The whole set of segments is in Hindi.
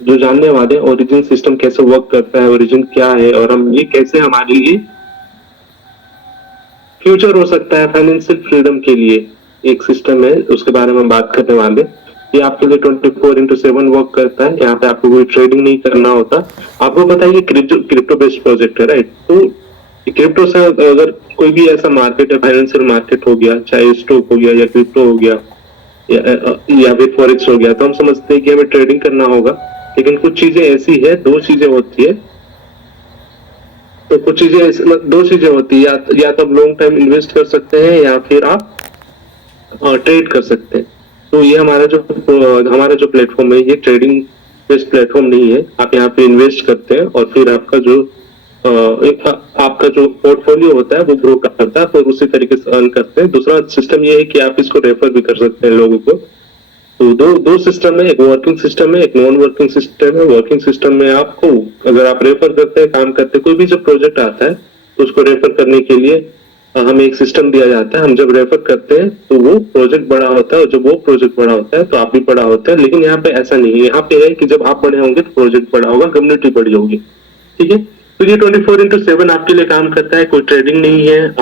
जो जानने वाले हैं ओरिजिन सिस्टम कैसे वर्क करता है, ओरिजिन क्या है और हम ये कैसे हमारे लिए फ्यूचर हो सकता है फाइनेंशियल फ्रीडम के लिए। एक सिस्टम है उसके बारे में हम बात करने वाले। ये आपके लिए 24/7 वर्क करता है। यहाँ पे आपको कोई ट्रेडिंग नहीं करना होता। आपको पता है ये क्रिप्टो बेस्ड प्रोजेक्ट है, राइट? तो क्रिप्टो से अगर कोई भी ऐसा मार्केट है, फाइनेंशियल मार्केट हो गया, चाहे स्टॉक हो गया या क्रिप्टो हो गया या फिर फॉरेक्स हो गया, तो हम समझते हैं कि हमें ट्रेडिंग करना होगा। लेकिन कुछ चीजें ऐसी है, दो चीजें होती है। तो कुछ चीजें, दो चीजें होती है, या तो आप लॉन्ग टाइम इन्वेस्ट कर सकते हैं या फिर आप ट्रेड कर सकते हैं। तो ये हमारा जो प्लेटफॉर्म है, ये ट्रेडिंग बेस्ड प्लेटफॉर्म नहीं है। आप यहाँ पे इन्वेस्ट करते हैं और फिर आपका जो पोर्टफोलियो होता है वो ग्रो करता है, तो उसी तरीके से अर्न करते हैं। दूसरा सिस्टम ये है कि आप इसको रेफर भी कर सकते हैं लोगों को। तो दो दो सिस्टम है, एक वर्किंग सिस्टम है, एक नॉन वर्किंग सिस्टम है। वर्किंग सिस्टम में आपको, अगर आप रेफर करते हैं, काम करते हैं, कोई भी जब प्रोजेक्ट आता है तो उसको रेफर करने के लिए हमें एक सिस्टम दिया जाता है। हम जब रेफर करते हैं तो वो प्रोजेक्ट बड़ा होता है, और जब वो प्रोजेक्ट बड़ा होता है तो आप भी बड़ा होते हैं। लेकिन यहाँ पे ऐसा नहीं है। यहाँ पे है कि जब आप बड़े होंगे तो प्रोजेक्ट बड़ा होगा, कम्युनिटी बड़ी होगी। ठीक है? तो ये 24/7 आपके लिए काम करता है। कोई ट्रेडिंग नहीं है,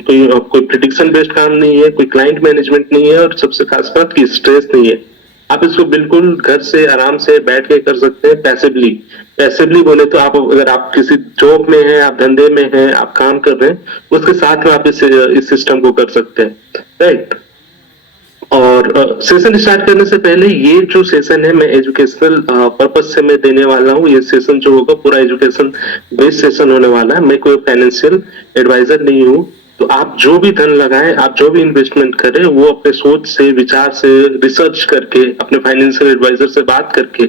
कोई प्रिडिक्शन बेस्ड काम नहीं है, कोई क्लाइंट मैनेजमेंट नहीं है, और सबसे खास बात की स्ट्रेस नहीं है। आप इसको बिल्कुल घर से आराम से बैठ के कर सकते हैं, पैसिवली। पैसिवली बोले तो आप, अगर आप किसी जॉब में हैं, आप धंधे में हैं, आप काम कर रहे हैं, उसके साथ में आप इस सिस्टम को कर सकते हैं, राइट? और सेशन स्टार्ट करने से पहले, ये जो सेशन है मैं एजुकेशनल पर्पज से मैं देने वाला हूँ। ये सेशन जो होगा पूरा एजुकेशन बेस्ड सेशन होने वाला है। मैं कोई फाइनेंशियल एडवाइजर नहीं हूँ। तो आप जो भी धन लगाएं, आप जो भी इन्वेस्टमेंट करें, वो अपने सोच से, विचार से, रिसर्च करके, अपने फाइनेंशियल एडवाइजर से बात करके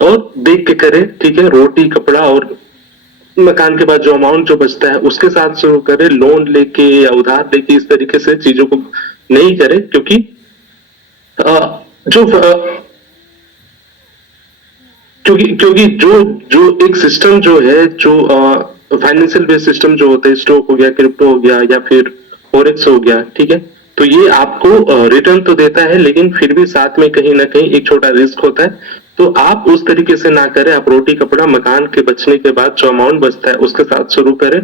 और देख के करें। ठीक है? रोटी कपड़ा और मकान के बाद जो अमाउंट जो बचता है उसके साथ शुरू करें। लोन लेके या उधार लेके इस तरीके से चीजों को नहीं करें, क्योंकि जो क्योंकि क्योंकि जो जो एक सिस्टम जो है, जो फाइनेंशियल बेस्ड सिस्टम जो होता है, स्टॉक हो गया, क्रिप्टो हो गया या फिर फॉरेक्स हो गया, ठीक है, तो ये आपको रिटर्न तो देता है, लेकिन फिर भी साथ में कहीं ना कहीं एक छोटा रिस्क होता है। तो आप उस तरीके से ना करें। आप रोटी कपड़ा मकान के बचने के बाद जो अमाउंट बचता है उसके साथ शुरू करें,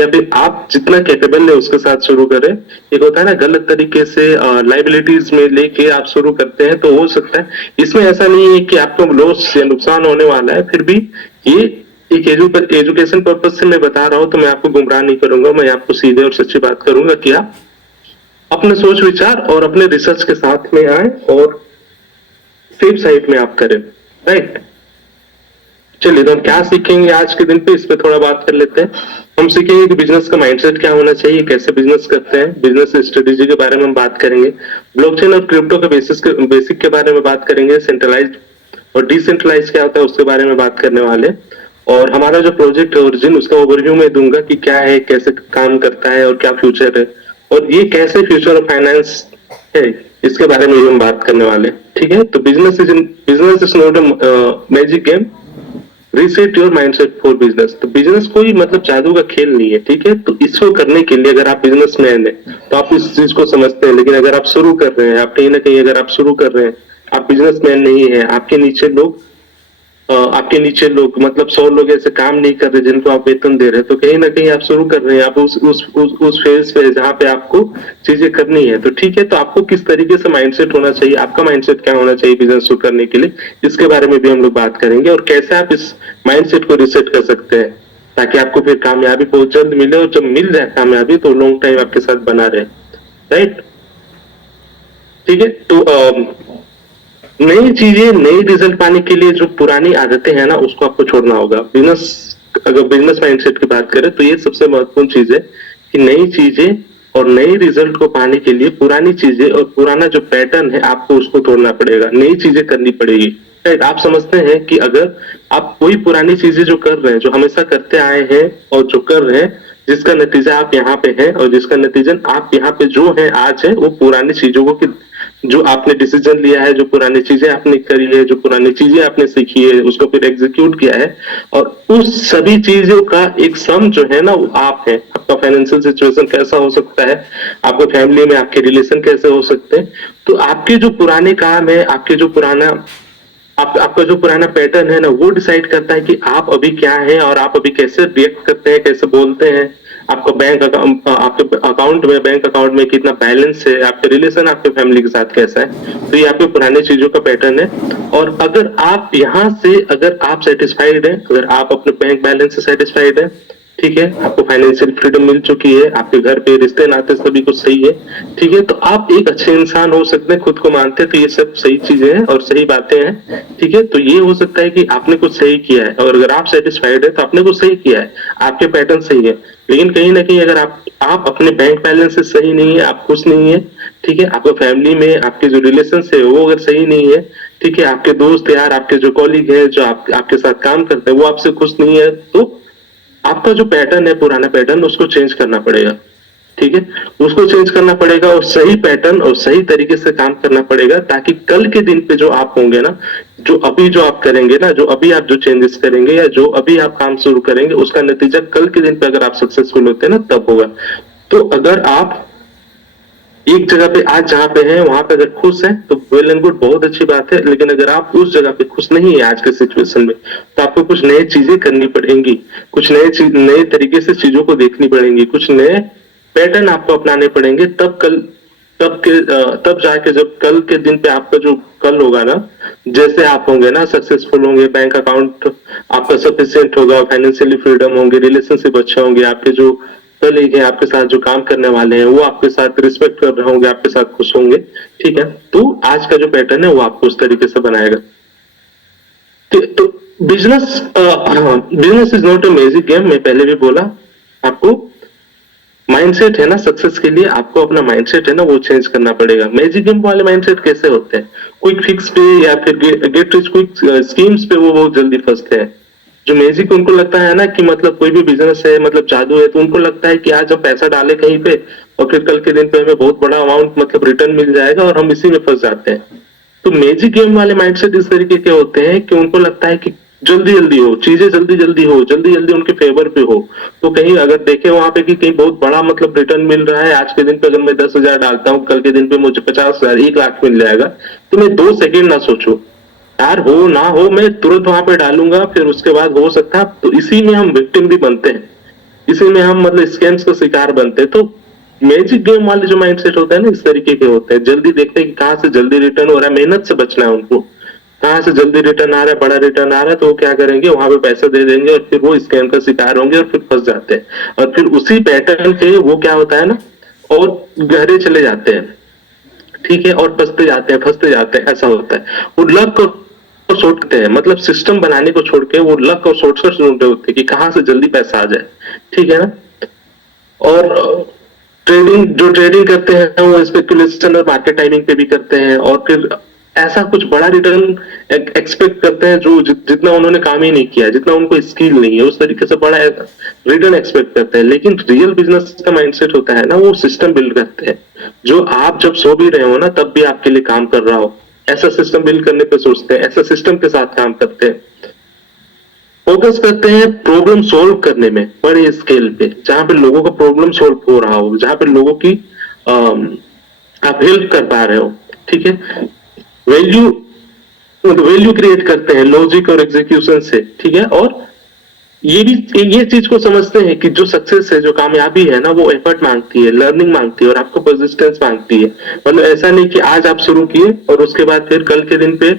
या फिर आप जितना कैपेबल है उसके साथ शुरू करें। एक होता है ना, गलत तरीके से लाइबिलिटीज में लेके आप शुरू करते हैं तो हो सकता है, इसमें ऐसा नहीं है कि आपको लॉस या नुकसान होने वाला है। फिर भी ये एक एजुकेशन पर्पज से मैं बता रहा हूँ, तो मैं आपको गुमराह नहीं करूंगा। मैं आपको सीधे और सच्ची बात करूंगा कि आप अपने सोच विचार और अपने रिसर्च के साथ में आए और सेफ साइड में आप करें, राइट? चलिए, तो हम क्या सीखेंगे आज के दिन पे, इस पे थोड़ा बात कर लेते हैं। हम सीखेंगे कि बिजनेस का माइंडसेट क्या होना चाहिए, कैसे बिजनेस करते हैं, बिजनेस स्ट्रेटेजी के बारे में हम बात करेंगे, ब्लॉकचेन और क्रिप्टो के बेसिक के बारे में बात करेंगे, सेंट्रलाइज्ड और डिसेंट्रलाइज क्या होता है उसके बारे में बात करने वाले। और हमारा जो प्रोजेक्ट है ओरिजिन, उसका ओवरव्यू मैं दूंगा कि क्या है, कैसे काम करता है और क्या फ्यूचर है, और ये कैसे फ्यूचर ऑफ फाइनेंस है, इसके बारे में भी हम बात करने वाले। ठीक है? तो business is not a magic game, reset your mindset for business. तो बिजनेस कोई मतलब जादू का खेल नहीं है। ठीक है? तो इसको करने के लिए, अगर आप बिजनेसमैन है तो आप इस चीज को समझते हैं, लेकिन अगर आप शुरू कर रहे हैं, आप कहीं ना कहीं अगर आप शुरू कर रहे हैं, आप बिजनेसमैन नहीं है, आपके नीचे लोग मतलब 100 लोग ऐसे काम नहीं कर रहे जिनको आप वेतन दे रहे हैं, तो कहीं ना कहीं आप शुरू कर रहे हैं, आप उस फेज पे जहाँ पे आपको चीजें करनी है। तो ठीक है, तो आपको किस तरीके से माइंडसेट होना चाहिए, आपका माइंडसेट क्या होना चाहिए बिजनेस शुरू करने के लिए, इसके बारे में भी हम लोग बात करेंगे, और कैसे आप इस माइंडसेट को रिसेट कर सकते हैं ताकि आपको फिर कामयाबी बहुत जल्द मिले, और जब मिल जाए कामयाबी तो लॉन्ग टाइम आपके साथ बना रहे, राइट? ठीक है? तो नई चीजें, नई रिजल्ट पाने के लिए जो पुरानी आदतें हैं ना, उसको आपको छोड़ना होगा। अगर बिजनेस माइंडसेट की बात करें तो ये सबसे महत्वपूर्ण चीज है कि नई चीजें और नई रिजल्ट को पाने के लिए पुरानी चीजें और पुराना जो पैटर्न है आपको उसको तोड़ना पड़ेगा, नई चीजें करनी पड़ेगी, राइट? आप समझते हैं कि अगर आप कोई पुरानी चीजें जो कर रहे हैं, जो हमेशा करते आए हैं और जो कर रहे हैं, जिसका नतीजा आप यहाँ पे हैं और जिसका नतीजा आप यहाँ पे जो है आज है, वो पुरानी चीजों को, जो आपने डिसीजन लिया है, जो पुरानी चीजें आपने करी है, जो पुरानी चीजें आपने सीखी है, उसको फिर एग्जीक्यूट किया है, और उस सभी चीजों का एक सम जो है ना, वो आप है। आपका फाइनेंशियल सिचुएशन कैसा हो सकता है, आपको फैमिली में आपके रिलेशन कैसे हो सकते हैं, तो आपके जो पुराने काम है, आपके जो पुराना आपका जो पुराना पैटर्न है ना वो डिसाइड करता है कि आप अभी क्या है और आप अभी कैसे रिएक्ट करते हैं, कैसे बोलते हैं। आपका बैंक अकाउंट, आपके अकाउंट में, बैंक अकाउंट में कितना बैलेंस है, आपके रिलेशन आपके फैमिली के साथ कैसा है। तो ये आपके पुराने चीजों का पैटर्न है। और अगर आप यहाँ से, अगर आप सेटिस्फाइड हैं, अगर आप अपने बैंक बैलेंस से सेटिस्फाइड है, ठीक है, आपको फाइनेंशियल फ्रीडम मिल चुकी है, आपके घर पे रिश्ते नाते सभी कुछ सही है, ठीक है, तो आप एक अच्छे इंसान हो सकते हैं, खुद को मानते हैं, तो ये सब सही चीजें हैं और सही बातें हैं। ठीक है, तो ये हो सकता है कि आपने कुछ सही किया है, और अगर आप सेटिस्फाइड है तो आपने कुछ सही किया है, आपके पैटर्न सही है। लेकिन कहीं ना कहीं अगर आप अपने बैंक बैलेंस से सही नहीं है, आप खुश नहीं है, ठीक है, आपका फैमिली में आपके जो रिलेशन है वो अगर सही नहीं है, ठीक है, आपके दोस्त यार, आपके जो कॉलीग है, जो आपके साथ काम करते हैं, वो आपसे खुश नहीं है, तो आपका जो पैटर्न है, पुराना पैटर्न, उसको चेंज करना पड़ेगा। ठीक है, उसको चेंज करना पड़ेगा और सही पैटर्न और सही तरीके से काम करना पड़ेगा, ताकि कल के दिन पे जो आप होंगे ना, जो अभी जो आप करेंगे ना, जो अभी आप जो चेंजेस करेंगे या जो अभी आप काम शुरू करेंगे, उसका नतीजा कल के दिन पे अगर आप सक्सेसफुल होते हैं ना, तब होगा। तो अगर आप एक जगह पे आज जहाँ पे हैं वहां पे अगर खुश है तो वेल एंड गुड, बहुत अच्छी बात है। लेकिन अगर आप उस जगह पे खुश नहीं है आज के सिचुएशन में, तो आपको कुछ नई चीजें करनी पड़ेंगी, कुछ नए तरीके से चीजों को देखनी पड़ेंगी, कुछ नए पैटर्न आपको अपनाने पड़ेंगे। तब जाके जब कल के दिन पे आपका जो कल होगा ना, जैसे आप होंगे ना, सक्सेसफुल होंगे, बैंक अकाउंट आपका सफिशियंट होगा, फाइनेंशियली फ्रीडम होंगे, रिलेशनशिप अच्छे होंगे, आपके जो कलीग है, आपके साथ जो काम करने वाले हैं, वो आपके साथ रिस्पेक्ट कर रहे होंगे, आपके साथ खुश होंगे। ठीक है, तो आज का जो पैटर्न है वो आपको उस तरीके से बनाएगा। तो business business is not a magic game, मैं पहले भी बोला आपको। माइंडसेट है ना, सक्सेस के लिए आपको अपना माइंडसेट है ना वो चेंज करना पड़ेगा। मैजिक गेम वाले माइंडसेट कैसे होते हैं? क्विक फिक्स पे या फिर गेट रिच क्विक स्कीम्स पे वो बहुत जल्दी फंसते हैं। जो मैजिक उनको लगता है ना कि मतलब कोई भी बिजनेस है, मतलब जादू है, तो उनको लगता है कि आज हम पैसा डालें कहीं पे और फिर कल के दिन पे हमें बहुत बड़ा अमाउंट मतलब रिटर्न मिल जाएगा, और हम इसी में फंस जाते हैं। तो मैजिक गेम वाले माइंडसेट इस तरीके के होते हैं कि उनको लगता है कि जल्दी जल्दी हो चीजें, जल्दी जल्दी हो, जल्दी जल्दी उनके फेवर पे हो। तो कहीं अगर देखे वहां पे कि कहीं बहुत बड़ा मतलब रिटर्न मिल रहा है, आज के दिन पे अगर मैं 10,000 डालता हूँ, कल के दिन पे मुझे 50,000, 1 लाख मिल जाएगा, तो मैं 2 सेकेंड ना सोचू, यार हो ना हो, मैं तुरंत वहां पे डालूंगा। फिर उसके बाद हो सकता है, तो इसी में हम विक्टिम भी बनते हैं, इसी में हम मतलब स्कैम्स का शिकार बनते हैं। तो मैजिक गेम वाले जो माइंडसेट होता है ना, इस तरीके के होते हैं, जल्दी देखते हैं कि कहाँ से जल्दी रिटर्न हो रहा है, मेहनत से बचना है उनको, कहाँ से जल्दी रिटर्न आ रहा है, बड़ा रिटर्न आ रहा है, तो वो क्या करेंगे, वहां पे पैसा दे देंगे और फिर वो स्कैम का शिकार होंगे और फिर फंस जाते हैं। और फिर उसी पैटर्न पे वो क्या होता है ना, और गहरे चले जाते हैं, ठीक है, और फंसते जाते हैं, ऐसा होता है। वो लक और सोचते हैं, मतलब सिस्टम बनाने को छोड़ के वो लक और शॉर्टकट ढूंढ रहे होते हैं कि कहाँ से जल्दी पैसा आ जाए। ठीक है ना। और ट्रेडिंग करते हैं वो स्पेकुलेशन और मार्केट टाइमिंग पे भी करते हैं, और फिर ऐसा कुछ बड़ा रिटर्न एक्सपेक्ट करते हैं जो जितना उन्होंने काम ही नहीं किया, जितना उनको स्किल नहीं है, उस तरीके से बड़ा रिटर्न एक्सपेक्ट करते हैं। लेकिन रियल बिजनेस का माइंडसेट होता है ना, वो सिस्टम बिल्ड करते हैं, जो आप जब सो भी रहे हो ना तब भी आपके लिए काम कर रहा हो, ऐसा सिस्टम बिल्ड करने पे सोचते हैं, ऐसा सिस्टम के साथ काम करते हैं। फोकस करते हैं प्रॉब्लम सॉल्व करने में बड़े स्केल पे, जहां पे लोगों का प्रॉब्लम सॉल्व हो रहा हो, जहां पे लोगों की आप हेल्प कर पा रहे हो। ठीक है, वैल्यू वैल्यू क्रिएट करते हैं लॉजिक और एग्जीक्यूशन से। ठीक है, और ये चीज को समझते हैं कि जो सक्सेस है, जो कामयाबी है ना, वो एफर्ट मांगती है, लर्निंग मांगती है, और आपको परसिस्टेंस मांगती है। मतलब ऐसा नहीं कि आज आप शुरू किए और उसके बाद फिर कल के दिन पे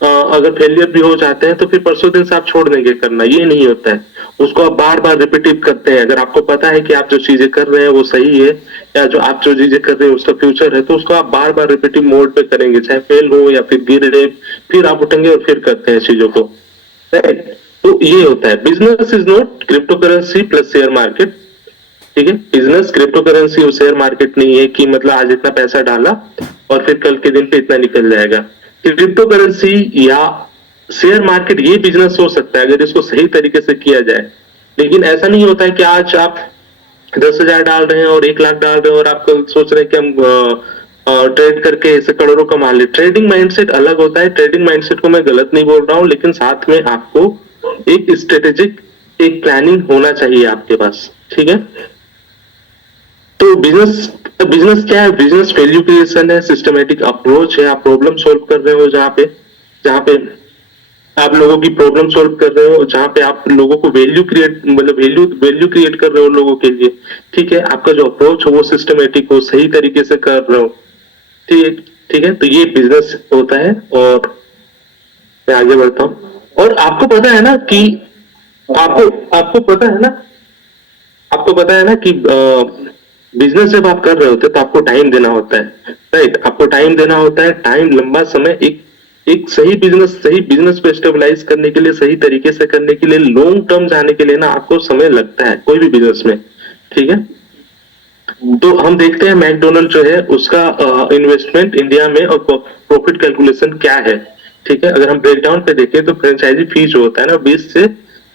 अगर फेलियर भी हो जाते हैं तो फिर परसों दिन से आप छोड़ देंगे करना, ये नहीं होता है। उसको आप बार बार रिपीटिव करते हैं। अगर आपको पता है कि आप जो चीजें कर रहे हैं वो सही है, या जो आप जो चीजें कर रहे हैं उसका फ्यूचर है, तो उसको आप बार बार रिपीटिव मोड पे करेंगे, चाहे फेल हो या फिर गिर रहे, फिर आप उठेंगे और फिर करते हैं चीजों को। तो ये होता है, business is not crypto currency plus share market. ठीक है, बिजनेस क्रिप्टो करेंसी और शेयर मार्केट नहीं है कि मतलब आज इतना पैसा डाला और फिर कल के दिन पे इतना निकल जाएगा। क्रिप्टो करेंसी या शेयर मार्केट ये बिजनेस हो सकता है अगर इसको सही तरीके से किया जाए। लेकिन ऐसा नहीं होता है कि आज आप 10,000 डाल रहे हैं और 1 लाख डाल रहे हैं और आप कल सोच रहे हैं कि हम ट्रेड करके ऐसे करोड़ों कमा ले। ट्रेडिंग माइंडसेट अलग होता है। ट्रेडिंग माइंडसेट को मैं गलत नहीं बोल रहा हूँ, लेकिन साथ में आपको एक स्ट्रेटेजिक, एक प्लानिंग होना चाहिए आपके पास। ठीक है, तो बिजनेस बिजनेस क्या है? बिजनेस वैल्यू क्रिएशन है, सिस्टमेटिक अप्रोच है, आप प्रॉब्लम सॉल्व कर रहे हो जहाँ पे आप लोगों की प्रॉब्लम सॉल्व कर रहे हो, जहाँ पे आप लोगों को वैल्यू क्रिएट मतलब वैल्यू क्रिएट कर रहे हो लोगों के लिए, ठीक है। आपका जो अप्रोच हो वो सिस्टमेटिक हो, सही तरीके से कर रहे हो, ठीक ठीक है। तो ये बिजनेस होता है। और मैं आगे बढ़ता हूँ। और आपको पता है ना कि आपको आपको पता है ना आपको पता है ना कि बिजनेस जब आप कर रहे होते हैं तो आपको टाइम देना होता है, राइट। आपको टाइम देना होता है, टाइम लंबा समय एक एक सही बिजनेस को स्टेबलाइज करने के लिए, सही तरीके से करने के लिए, लॉन्ग टर्म जाने के लिए ना आपको समय लगता है कोई भी बिजनेस में, ठीक है। तो हम देखते हैं मैकडोनल्ड जो है उसका इन्वेस्टमेंट इंडिया में और प्रॉफिट कैलकुलेशन क्या है, ठीक है। अगर हम ब्रेकडाउन पे देखें तो फ्रेंचाइजी फी जो होता है ना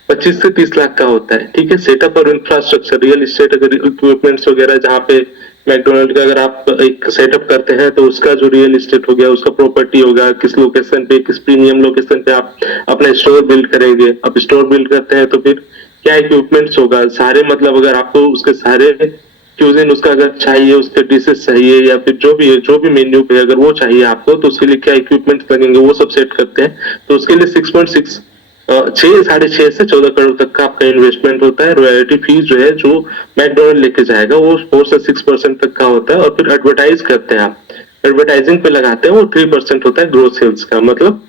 25 से 30 लाख का होता है, ठीक है। सेटअप और इंफ्रास्ट्रक्चर, रियल एस्टेट, अगर इक्विपमेंट्स वगैरह जहाँ पे मैकडोनल्ड का अगर आप एक सेटअप करते हैं तो उसका जो रियल एस्टेट हो गया, उसका प्रॉपर्टी होगा, किस लोकेशन पे, किस प्रीमियम लोकेशन पे आप अपना स्टोर बिल्ड करेंगे। अब स्टोर बिल्ड करते हैं तो फिर क्या इक्विपमेंट्स होगा, सारे मतलब अगर आपको उसके सारे क्यूजिन उसका अगर चाहिए, उसके डिशेस चाहिए, या फिर जो भी है, जो भी मेन्यू पे अगर वो चाहिए आपको, तो उसके लिए क्या इक्विपमेंट लगेंगे वो सब सेट करते हैं। तो उसके लिए 6.6 6 से 14 करोड़ तक का आपका इन्वेस्टमेंट होता है। रॉयल्टी फीस जो है जो मैकडोनल्ड लेके जाएगा वो 4 से 6% तक का होता है। और फिर एडवर्टाइज करते हैं आप, एडवर्टाइजिंग पे लगाते हैं, वो 3% होता है ग्रोथ सेल्स का। मतलब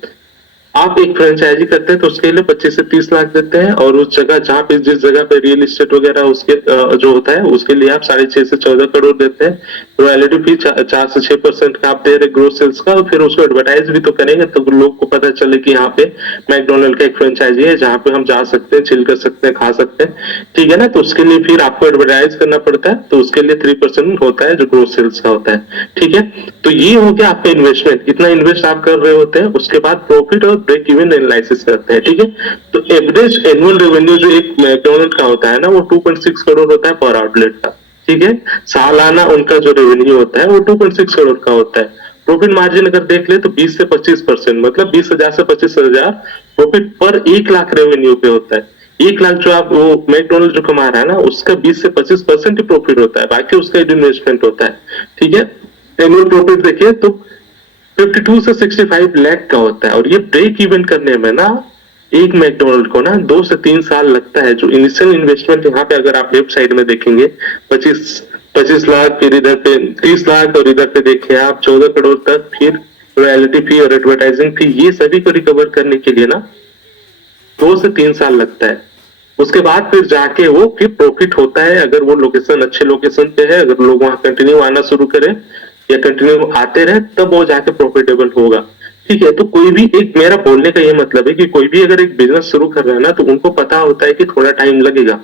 आप एक फ्रेंचाइजी करते हैं तो उसके लिए 25 से 30 लाख देते हैं, और उस जगह जहाँ पे जिस जगह पे रियल एस्टेट वगैरह उसके जो होता है उसके लिए आप 6.5 से 14 करोड़ देते हैं। रॉयल्टी फी 4 से 6% का आप दे रहे ग्रोथ सेल्स का। और फिर उसको एडवर्टाइज भी तो करेंगे तो लोग को पता चले कि यहाँ पे मैकडोनल्ड का एक फ्रेंचाइजी है जहाँ पे हम जा सकते हैं, चिल कर सकते हैं, खा सकते हैं, ठीक है ना। तो उसके लिए फिर आपको एडवर्टाइज करना पड़ता है, तो उसके लिए 3% होता है जो ग्रोथ सेल्स का होता है, ठीक है। तो ये हो गया आपका इन्वेस्टमेंट, इतना इन्वेस्ट आप कर रहे होते हैं। उसके बाद प्रॉफिट और ब्रेक इवन एनालिसिस करते हैं, ठीक है। तो एवरेज एनुअल रेवेन्यू जो एक मैकडोनल्ड का होता है ना वो 2.6 करोड़ होता है पर आउटलेट का, ठीक है। सालाना उनका जो रेवेन्यू होता है वो 2.6 करोड़ का होता है। प्रॉफिट मार्जिन अगर देख ले तो 20 से 25%, मतलब 20,000 से 25,000 प्रॉफिट पर 1 लाख रेवेन्यू पे होता है। 1 लाख जो आप वो मैकडोनल्ड जो कमा रहा है ना उसका 20 से 25% ही प्रॉफिट होता है, बाकी उसका इन्वेस्टमेंट होता है, ठीक है। एनुअल प्रॉफिट देखिए तो 52 से 65 लाख का होता है। और ये ब्रेक इवन करने में ना एक मैकडोनल्ड को ना 2 से 3 साल लगता है। जो इनिशियल इन्वेस्टमेंट यहाँ पे अगर आप लेफ्ट साइड में देखेंगे 25 25 लाख, फिर इधर पे 30 लाख, और इधर पे देखिए आप 14 करोड़ तक, फिर रॉयल्टी फी और एडवर्टाइजिंग फी, ये सभी को रिकवर करने के लिए ना 2 से 3 साल लगता है। उसके बाद फिर जाके वो फिर प्रॉफिट होता है, अगर वो लोकेशन अच्छे लोकेशन पे है, अगर लोग वहां कंटिन्यू आना शुरू करें या कंटिन्यू आते रहे तब वो जाके प्रॉफिटेबल होगा, ठीक है। तो कोई भी एक, मेरा बोलने का ये मतलब है कि कोई भी अगर एक बिजनेस शुरू कर रहा है ना तो उनको पता होता है कि थोड़ा टाइम लगेगा,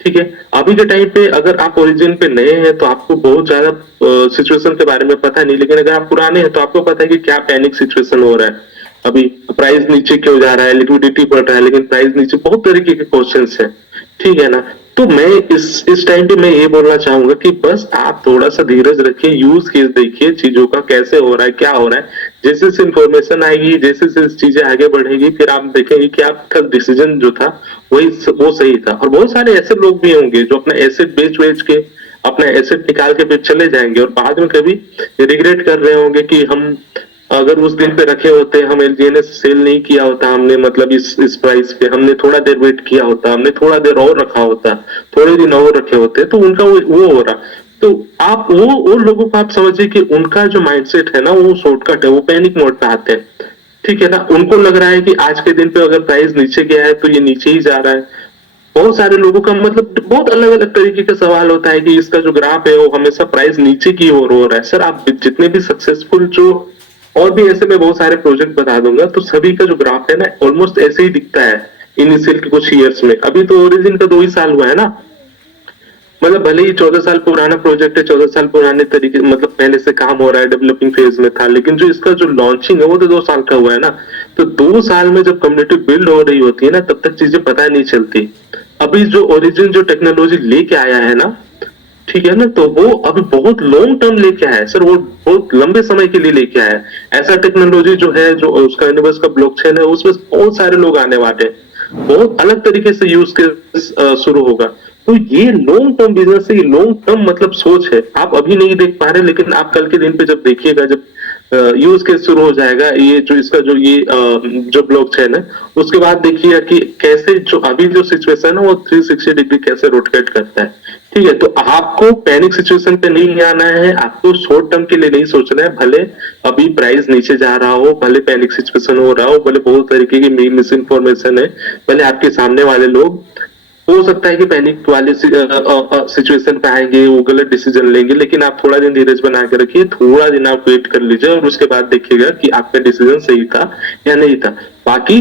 ठीक है। अभी के टाइम पे अगर आप ओरिजिन पे नए हैं तो आपको बहुत ज्यादा सिचुएशन के बारे में पता नहीं, लेकिन अगर आप पुराने हैं तो आपको पता है कि क्या पैनिक सिचुएशन हो रहा है, अभी प्राइस नीचे क्यों जा रहा है, लिक्विडिटी बढ़ रहा है लेकिन प्राइस नीचे, बहुत तरीके के क्वेश्चंस हैं, ठीक है ना। तो मैं इस टाइम पे मैं ये बोलना चाहूंगा कि बस आप थोड़ा सा धीरज रखिए, यूज केस देखिए चीजों का, कैसे हो रहा है, क्या हो रहा है। जैसे जैसे इन्फॉर्मेशन आएगी, जैसे जैसे चीजें आगे बढ़ेगी, फिर आप देखेंगे कि आपका डिसीजन जो था वो सही था। और बहुत सारे ऐसे लोग भी होंगे जो अपना एसेट बेच बेच के, अपना एसेट निकाल के फिर चले जाएंगे और बाद में कभी रिग्रेट कर रहे होंगे कि हम अगर उस दिन पे रखे होते, हम एलजीएनए सेल नहीं किया होता हमने, मतलब इस प्राइस पे हमने थोड़ा देर वेट किया होता, हमने थोड़ा देर और रखा होता, थोड़े दिन और रखे होते, तो उनका वो हो रहा। तो आप वो लोगों को आप समझिए कि उनका जो माइंडसेट है ना वो शॉर्टकट है, वो पैनिक मोड पे आते हैं, ठीक है ना। उनको लग रहा है कि आज के दिन पे अगर प्राइस नीचे गया है तो ये नीचे ही जा रहा है। बहुत सारे लोगों का मतलब बहुत अलग अलग तरीके का सवाल होता है कि इसका जो ग्राफ है वो हमेशा प्राइस नीचे की ओर हो रहा है। सर आप जितने भी सक्सेसफुल जो, और भी ऐसे मैं बहुत सारे प्रोजेक्ट बता दूंगा, तो सभी का जो ग्राफ है ना ऑलमोस्ट ऐसे ही दिखता है इनिशियल के कुछ ईयर्स में। अभी तो ओरिजिन का 2 ही साल हुआ है ना, मतलब भले ही 14 साल पुराना प्रोजेक्ट है, 14 साल पुराने तरीके मतलब पहले से काम हो रहा है, डेवलपिंग फेज में था, लेकिन जो इसका जो लॉन्चिंग है वो तो 2 साल का हुआ है ना। तो 2 साल में जब कम्युनिटी बिल्ड हो रही होती है ना तब तक चीजें पता नहीं चलती। अभी जो ओरिजिन जो टेक्नोलॉजी लेके आया है ना, ठीक है ना, तो वो अभी बहुत लॉन्ग टर्म लेके आया है सर, वो बहुत लंबे समय के लिए लेके आया है। ऐसा टेक्नोलॉजी जो है, जो उसका यूनिवर्स का ब्लॉकचेन है, उसमें बहुत सारे लोग आने वाले हैं, बहुत अलग तरीके से यूज के शुरू होगा। तो ये लॉन्ग टर्म बिजनेस है, ये लॉन्ग टर्म मतलब सोच है। आप अभी नहीं देख पा रहे, लेकिन आप कल के दिन पे जब देखिएगा, जब यूज केस शुरू हो जाएगा, ये जो इसका जो ये जो ब्लॉकचेन है, उसके बाद देखिए कि कैसे जो अभी जो सिचुएशन है वो 360 डिग्री कैसे रोटेट करता है। ठीक है, तो आपको पैनिक सिचुएशन पे नहीं आना है, आपको शॉर्ट टर्म के लिए नहीं सोचना है। भले अभी प्राइस नीचे जा रहा हो, भले पैनिक सिचुएशन हो रहा हो, भले बहुत तरीके की मिस इन्फॉर्मेशन है, भले आपके सामने वाले लोग हो सकता है कि पैनिक वाले सिचुएशन पे आएंगे, वो गलत डिसीजन लेंगे, लेकिन आप थोड़ा दिन धीरज बना के रखिए, थोड़ा दिन आप वेट कर लीजिए और उसके बाद देखिएगा कि आपका डिसीजन सही था या नहीं था। बाकी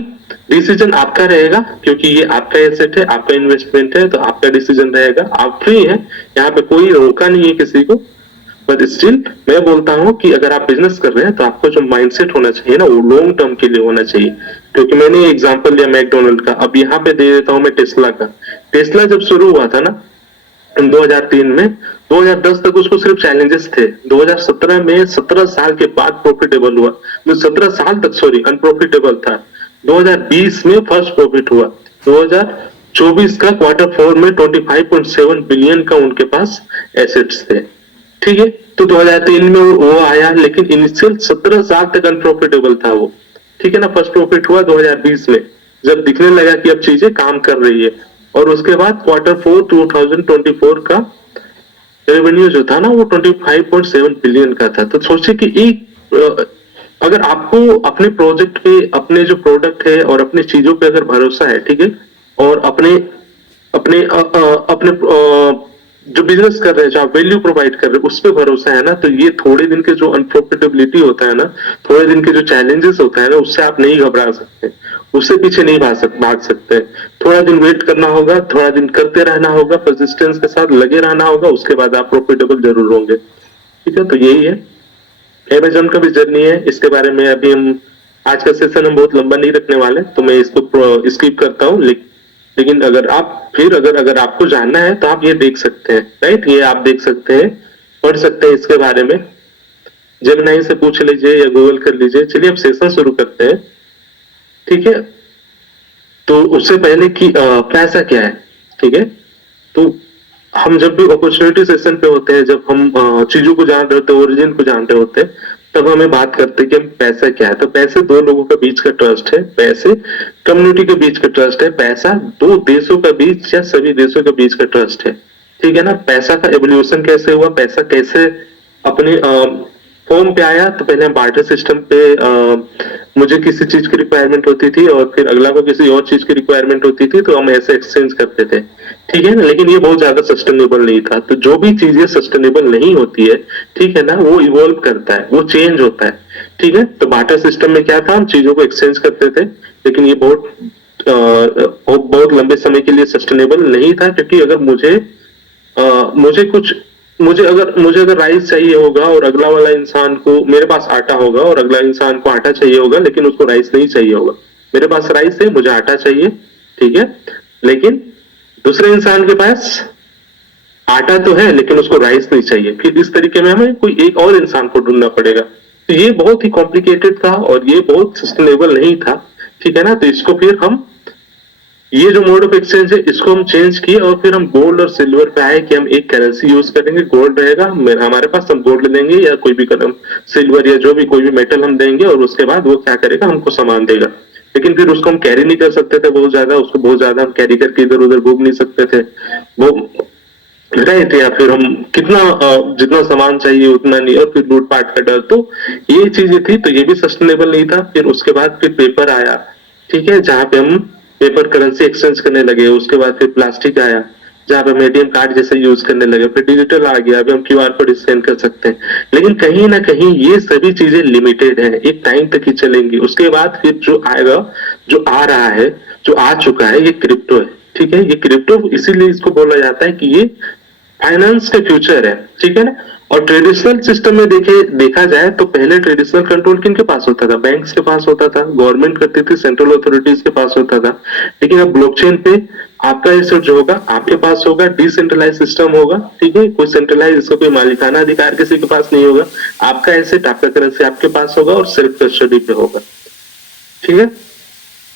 डिसीजन आपका रहेगा, क्योंकि ये आपका एसेट है, आपका इन्वेस्टमेंट है, तो आपका डिसीजन रहेगा। आप फ्री हैं, यहाँ पे कोई रोका नहीं है किसी को। बट स्टिल मैं बोलता हूँ कि अगर आप बिजनेस कर रहे हैं तो आपको जो माइंडसेट होना चाहिए ना, वो लॉन्ग टर्म के लिए होना चाहिए। क्योंकि मैंने एग्जांपल लिया मैकडोनल्ड का, अब यहाँ पे दे देता हूँ मैं टेस्ला का। टेस्ला जब शुरू हुआ था ना 2003 में, 2010 तक उसको सिर्फ चैलेंजेस थे। 2017 में 17 साल के बाद प्रॉफिटेबल हुआ, जो 17 साल तक सॉरी अनप्रॉफिटेबल था। 2020 में फर्स्ट प्रॉफिट हुआ। 2024 का Q4 में 25.7 बिलियन का उनके पास एसेट्स थे। ठीक है, तो 2003 में वो आया, लेकिन इनिशियल 17 साल तक अनप्रॉफिटेबल था वो। ठीक है ना, फर्स्ट प्रॉफिट हुआ 2020 में, जब दिखने लगा कि अब चीजें काम कर रही है। और उसके बाद Q4 2024 का रेवेन्यू जो था ना वो 25.7 बिलियन का था। तो सोचिए कि एक अगर आपको अपने प्रोजेक्ट पे, अपने जो प्रोडक्ट है और अपनी चीजों पे अगर भरोसा है, ठीक है, और अपने अपने अपने जो बिजनेस कर रहे हैं, जो आप वैल्यू प्रोवाइड कर रहे हैं, उस पर भरोसा है ना, तो ये थोड़े दिन के जो अनप्रॉफिटेबिलिटी होता है ना, थोड़े दिन के जो चैलेंजेस होता है ना, उससे आप नहीं घबरा सकते, उससे पीछे नहीं भाग सकते। थोड़ा दिन वेट करना होगा, थोड़ा दिन करते रहना होगा, परसिस्टेंस के साथ लगे रहना होगा, उसके बाद आप प्रॉफिटेबल जरूर होंगे। ठीक है, तो यही है अमेजन का भी जर्नी है। इसके बारे में अभी हम आज का सेशन हम बहुत लंबा नहीं रखने वाले, तो मैं इसको स्किप करता हूँ। लेकिन अगर आप फिर अगर आपको जानना है तो आप ये देख सकते हैं, राइट, ये आप देख सकते हैं, पढ़ सकते हैं इसके बारे में, जेमिनी से पूछ लीजिए या गूगल कर लीजिए। चलिए अब सेशन शुरू करते हैं। ठीक है, तो उससे पहले कि पैसा क्या है, ठीक है, तो हम जब भी अपॉर्चुनिटी सेशन पे होते हैं, जब हम चीजों को जान रहे होते हैं, ओरिजिन को जान रहे होते हैं, तब हमें बात करते हैं कि हम पैसा क्या है। तो पैसे दो लोगों के बीच का ट्रस्ट है, पैसे कम्युनिटी के बीच का ट्रस्ट है, पैसा दो देशों के बीच या सभी देशों के बीच का ट्रस्ट है। ठीक है ना, पैसा का एवोल्यूशन कैसे हुआ, पैसा कैसे अपने फॉर्म पे आया। तो पहले हम बार्टर सिस्टम पे मुझे किसी चीज की रिक्वायरमेंट होती थी और फिर अगला को किसी और चीज की रिक्वायरमेंट होती थी, तो हम ऐसे एक्सचेंज करते थे। ठीक है ना, लेकिन ये बहुत ज्यादा सस्टेनेबल नहीं था। तो जो भी चीजें सस्टेनेबल नहीं होती है, ठीक है ना, वो इवॉल्व करता है, वो चेंज होता है। ठीक है, तो बार्टर सिस्टम में क्या था, हम चीजों को एक्सचेंज करते थे, लेकिन ये बहुत लंबे समय के लिए सस्टेनेबल नहीं था। क्योंकि अगर मुझे कुछ मुझे अगर राइस चाहिए होगा और अगला वाला इंसान को, मेरे पास आटा होगा और अगला इंसान को आटा चाहिए होगा, लेकिन उसको राइस नहीं चाहिए होगा। मेरे पास राइस है, मुझे आटा चाहिए, ठीक है, लेकिन दूसरे इंसान के पास आटा तो है लेकिन उसको राइस नहीं चाहिए। फिर इस तरीके में हमें कोई एक और इंसान को ढूंढना पड़ेगा। तो ये बहुत ही कॉम्प्लिकेटेड था और ये बहुत सस्टेनेबल नहीं था। ठीक है ना, तो इसको फिर हम, ये जो मोड ऑफ एक्सचेंज है, इसको हम चेंज किए और फिर हम गोल्ड और सिल्वर पे आए कि हम एक करेंसी यूज करेंगे। गोल्ड रहेगा हमारे पास, हम गोल्ड लेंगे या कोई भी कदम सिल्वर या जो भी कोई भी मेटल हम देंगे, और उसके बाद वो क्या करेगा, हमको सामान देगा। लेकिन फिर उसको हम कैरी नहीं कर सकते थे बहुत ज्यादा, उसको बहुत ज्यादा हम कैरी करके इधर उधर घूम नहीं सकते थे, वो रहे थे, या फिर हम कितना जितना सामान चाहिए उतना नहीं, और फिर लूटपाट का डर। तो ये चीजें थी, तो ये भी सस्टेनेबल नहीं था। फिर उसके बाद फिर पेपर आया, ठीक है, जहां पे हम पेपर करेंसी एक्सचेंज करने लगे। उसके बाद फिर प्लास्टिक आया, जहां पे हम एटीएम कार्ड जैसे यूज करने लगे। फिर डिजिटल आ गया, अभी हम क्यूआर कोड स्कैन कर सकते हैं। लेकिन कहीं ना कहीं ये सभी चीजें लिमिटेड है, एक टाइम तक ही चलेंगी। उसके बाद फिर जो आएगा, जो आ रहा है, जो आ चुका है, ये क्रिप्टो है। ठीक है, ये क्रिप्टो इसीलिए इसको बोला जाता है कि ये फाइनेंस के फ्यूचर है। ठीक है ना, और ट्रेडिशनल सिस्टम में देखा जाए तो पहले ट्रेडिशनल कंट्रोल किनके पास होता था, बैंक्स के पास होता था, गवर्नमेंट करती थी, सेंट्रल अथॉरिटीज के पास होता था। लेकिन अब ब्लॉकचेन पे आपका एसेट जो होगा आपके पास होगा, डिसेंट्रलाइज सिस्टम होगा। ठीक है, कोई सेंट्रलाइज, इसका कोई मालिकाना अधिकार किसी के पास नहीं होगा। आपका एसेट, आपका करेंसी आपके पास होगा और सेल्फ कस्टडी पे होगा। ठीक है,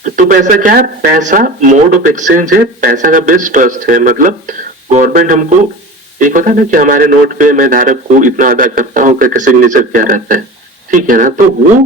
तो पैसा क्या है, पैसा मोड ऑफ एक्सचेंज है, पैसा का बेस्ट ट्रस्ट है। मतलब गवर्नमेंट हमको, एक होता है ना कि हमारे नोट पे मैं धारक को इतना अदा करता हूँ, करके सिग्नेचर क्या रहता है, ठीक है ना, तो वो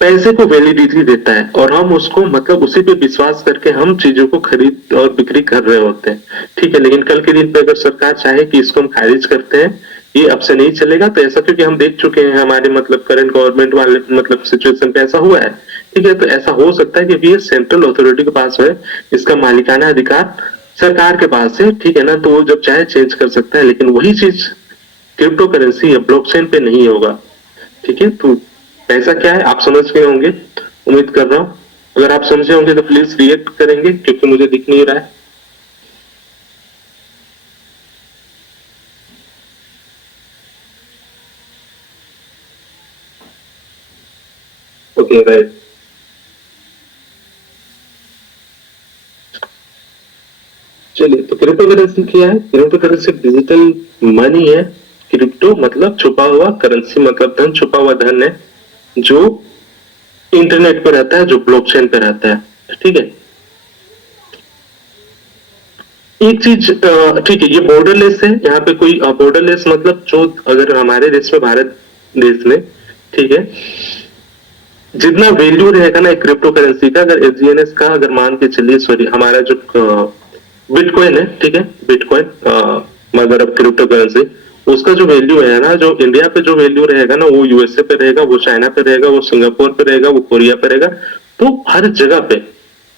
पैसे को वैलिडिटी देता है और हम उसको मतलब उसी पे विश्वास करके हम चीजों को खरीद और बिक्री कर रहे होते हैं। ठीक है, लेकिन कल के दिन पे अगर सरकार चाहे कि इसको हम खारिज करते हैं, ये अब से नहीं चलेगा, तो ऐसा क्योंकि हम देख चुके हैं हमारे मतलब करंट गवर्नमेंट वाले मतलब सिचुएशन पे ऐसा हुआ है। ठीक है, तो ऐसा हो सकता है कि ये सेंट्रल अथॉरिटी के पास है, इसका मालिकाना अधिकार सरकार के पास है। ठीक है ना, तो वो जब चाहे चेंज कर सकता है, लेकिन वही चीज क्रिप्टो करेंसी या ब्लॉकचेन पे नहीं होगा। ठीक है, तो ऐसा क्या है आप समझ गए होंगे, उम्मीद कर रहा हूँ। अगर आप समझे होंगे तो प्लीज रिएक्ट करेंगे, क्योंकि मुझे दिख नहीं रहा है। Okay right. चलिए, तो क्रिप्टो करेंसी क्या है? क्रिप्टो करेंसी डिजिटल मनी है। क्रिप्टो मतलब छुपा हुआ, करेंसी मतलब धन, छुपा हुआ धन है जो इंटरनेट पे रहता है, जो ब्लॉकचेन पे रहता है। ठीक है, एक चीज ठीक है, ये बॉर्डरलेस है, यहाँ पे कोई बॉर्डरलेस मतलब जो अगर हमारे देश में, भारत देश में, ठीक है, जितना वैल्यू रहेगा ना एक क्रिप्टो करेंसी का, अगर एसजीएनएस का अगर मान के चलिए, सॉरी हमारा जो बिटकॉइन है, ठीक है, bitcoin mother of crypto currency, उसका जो वैल्यू है ना, जो इंडिया पे जो वैल्यू रहेगा ना, वो यूएसए पे रहेगा, वो चाइना पे रहेगा, वो सिंगापुर पे रहेगा, वो कोरिया पे रहेगा, तो हर जगह पे,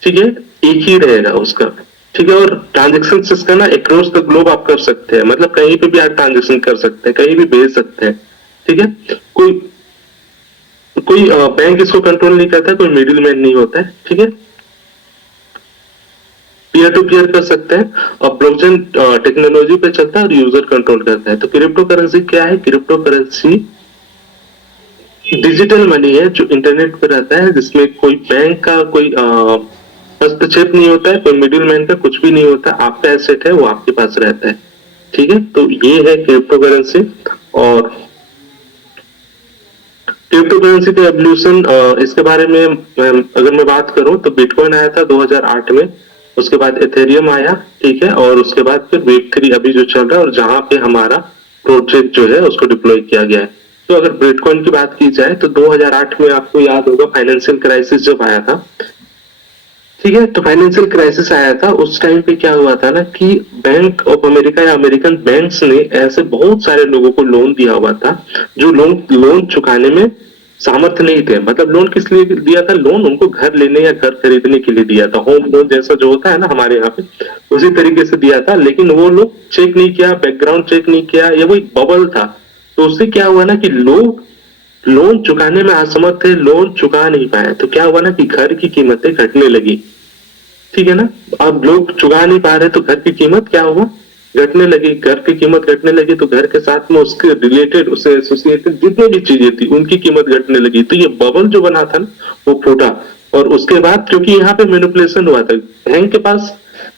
ठीक है, एक ही रहेगा उसका। ठीक है, और ट्रांजेक्शन इसका ना अक्रॉस द ग्लोब आप कर सकते हैं, मतलब कहीं पे भी आप ट्रांजेक्शन कर सकते हैं, कहीं भी भेज सकते हैं। ठीक है, कोई कोई बैंक इसको कंट्रोल नहीं करता, कोई मिडिल मैन नहीं होता है। ठीक है, पीयर टू पीयर कर सकते हैं, और ब्लॉकचेन टेक्नोलॉजी पे चलता है और यूजर कंट्रोल करता है। तो क्रिप्टो करेंसी क्या है? क्रिप्टो करेंसी डिजिटल मनी है जो इंटरनेट पर रहता है, जिसमें कोई बैंक का कोई हस्तक्षेप नहीं होता है, कोई मिडिल मैन का कुछ भी नहीं होता, आपका एसेट है वो आपके पास रहता है। ठीक है, तो ये है क्रिप्टो करेंसी। और क्रिप्टो करेंसी का एवोल्यूशन, इसके बारे में अगर मैं बात करूं तो बिटकॉइन आया था 2008 में, उसके बाद एथेरियम आया, ठीक है, और उसके बाद फिर वेब3 अभी जो चल रहा है, और जहां पे हमारा प्रोजेक्ट जो है उसको डिप्लॉय किया गया है। तो अगर बिटकॉइन की बात की जाए तो 2008 में आपको याद होगा फाइनेंशियल क्राइसिस जब आया था। ठीक है, तो फाइनेंशियल क्राइसिस आया था, उस टाइम पे क्या हुआ था ना कि बैंक ऑफ अमेरिका या अमेरिकन बैंक्स ने ऐसे बहुत सारे लोगों को लोन दिया हुआ था, जो लोन लोन चुकाने में सामर्थ्य नहीं थे। मतलब लोन किस लिए दिया था? लोन उनको घर लेने या घर खरीदने के लिए दिया था, होम लोन जैसा जो होता है ना हमारे यहाँ पे, उसी तरीके से दिया था। लेकिन वो लोग चेक नहीं किया, बैकग्राउंड चेक नहीं किया, ये वो एक बबल था। तो उससे क्या हुआ ना कि लोग लोन चुकाने में असमर्थ थे, लोन चुका नहीं पाए, तो क्या हुआ ना कि घर की कीमतें घटने लगी। ठीक है ना, अब लोग चुका नहीं पा रहे तो घर की कीमत क्या हुआ? घटने लगी। घर की कीमत घटने लगी तो घर के साथ में उसके रिलेटेड, उससे एसोसिएटेड जितनी भी चीजें थी उनकी कीमत घटने लगी। तो ये बबल जो बना था ना वो फूटा। और उसके बाद क्योंकि यहाँ पे मैनिपुलेशन हुआ था, बैंक के पास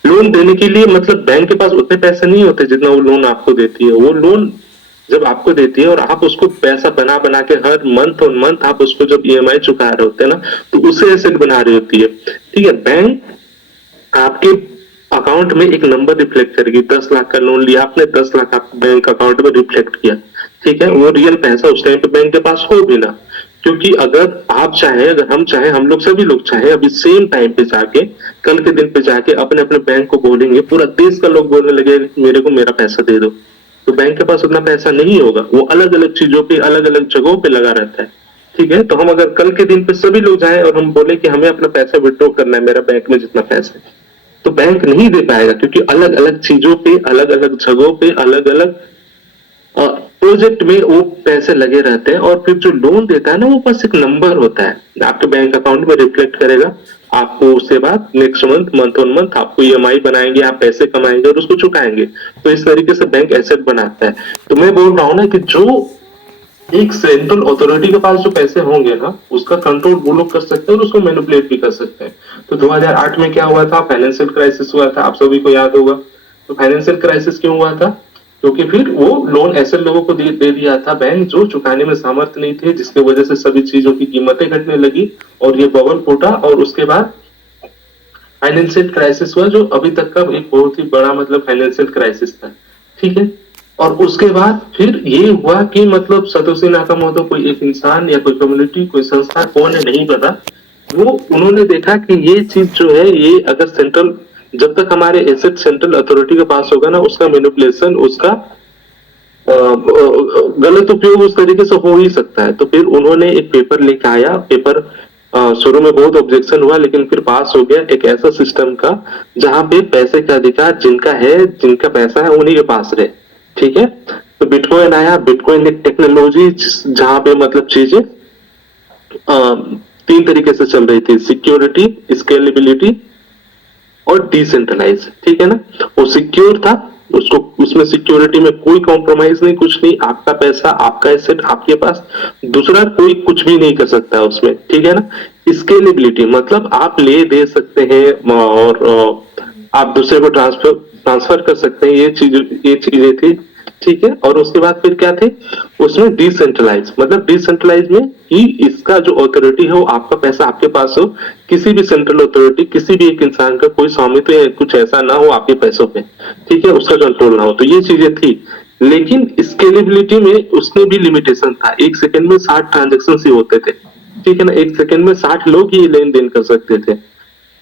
लोन देने के लिए, मतलब बैंक के पास उतने पैसे नहीं होते जितना वो लोन आपको देती है। वो लोन जब आपको देती है और आप उसको पैसा बना बना के हर मंथ और मंथ आप उसको जब ईएमआई चुका रहे होते हैं ना, तो उसे एसेट बना रही होती है। ठीक है, बैंक आपके अकाउंट में एक नंबर रिफ्लेक्ट करेगी। 10 लाख का लोन लिया आपने, 10 लाख आपके बैंक अकाउंट में रिफ्लेक्ट किया। ठीक है, वो रियल पैसा उस टाइम पे बैंक के पास हो भी ना, क्योंकि अगर आप चाहें, अगर हम चाहें, हम लोग सभी लोग चाहें, अभी सेम टाइम पे जाके, कल के दिन पे जाके अपने अपने बैंक को बोलेंगे, पूरा देश का लोग बोलने लगे मेरे को मेरा पैसा दे दो, तो बैंक के पास उतना पैसा नहीं होगा। वो अलग अलग चीजों पे, अलग अलग जगहों पे लगा रहता है। ठीक है, तो हम अगर कल के दिन पे सभी लोग जाएं और हम बोले कि हमें अपना पैसा विड्रॉ करना है, मेरा बैंक में जितना पैसा है, तो बैंक नहीं दे पाएगा, क्योंकि अलग अलग चीजों पे, अलग अलग जगहों पे, अलग अलग प्रोजेक्ट में वो पैसे लगे रहते हैं। और फिर जो लोन देता है ना, वो बस एक नंबर होता है, आपके बैंक अकाउंट में रिफ्लेक्ट करेगा। आपको उसके बाद next month, month on month आपको ईएमआई बनाएंगे, आप पैसे कमाएंगे और उसको चुकाएंगे। तो इस तरीके से बैंक एसेट बनाता है। तो मैं बोल रहा हूँ ना कि जो एक सेंट्रल अथॉरिटी के पास जो पैसे होंगे ना, उसका कंट्रोल वो लोग कर सकते हैं और उसको मैनिपुलेट भी कर सकते हैं। तो 2008 में क्या हुआ था? फाइनेंशियल क्राइसिस हुआ था, आप सभी को याद होगा। तो फाइनेंशियल क्राइसिस क्यों हुआ था? क्योंकि फिर वो लोन ऐसे लोगों को दे दिया था बैंक जो चुकाने में सामर्थ्य नहीं थे, जिसकी वजह से सभी चीजों की कीमतें घटने लगी और ये बबल फूटा। और उसके बाद फाइनेंशियल क्राइसिस हुआ, जो अभी तक का एक बहुत ही बड़ा मतलब फाइनेंशियल क्राइसिस था। ठीक है, और उसके बाद फिर ये हुआ कि मतलब सतोशी नाकामोटो कोई एक इंसान या कोई कम्युनिटी कोई संस्था कौन है नहीं पता, वो उन्होंने देखा कि ये चीज जो है ये अगर सेंट्रल, जब तक हमारे एसेट सेंट्रल अथॉरिटी के पास होगा ना, उसका मैनिपुलेशन, उसका गलत उपयोग उस तरीके से हो ही सकता है। तो फिर उन्होंने एक पेपर लेके आया, पेपर शुरू में बहुत ऑब्जेक्शन हुआ लेकिन फिर पास हो गया, एक ऐसा सिस्टम का जहां पे पैसे का अधिकार जिनका है, जिनका पैसा है उन्हीं के पास रहे, ठीक है। तो बिटकॉइन आया, बिटकॉइन एक टेक्नोलॉजी जहां पे मतलब चीजें तीन तरीके से चल रही थी, सिक्योरिटी, स्केलेबिलिटी और डिसेंट्रलाइज, ठीक है ना। वो सिक्योर था, उसको उसमें सिक्योरिटी में कोई कॉम्प्रोमाइज नहीं, कुछ नहीं, आपका पैसा आपका एसेट आपके पास, दूसरा कोई कुछ भी नहीं कर सकता है उसमें, ठीक है ना। स्केलेबिलिटी मतलब आप ले दे सकते हैं और आप दूसरे को ट्रांसफर कर सकते हैं, ये चीजें थी, ठीक है। और उसके बाद फिर क्या थे उसमें, डिसेंट्रलाइज, मतलब डिसेंट्रलाइज में कि इसका जो अथॉरिटी है वो आपका पैसा आपके पास हो, किसी भी सेंट्रल अथॉरिटी, किसी भी एक इंसान का कोई स्वामित्व या कुछ ऐसा ना हो आपके पैसों पे, ठीक है, उसका कंट्रोल ना हो। तो ये चीजें थी, लेकिन स्केलेबिलिटी में उसमें भी लिमिटेशन था, एक सेकंड में 60 ट्रांजेक्शन ही होते थे, ठीक है ना, एक सेकंड में 60 लोग ही लेन देन कर सकते थे।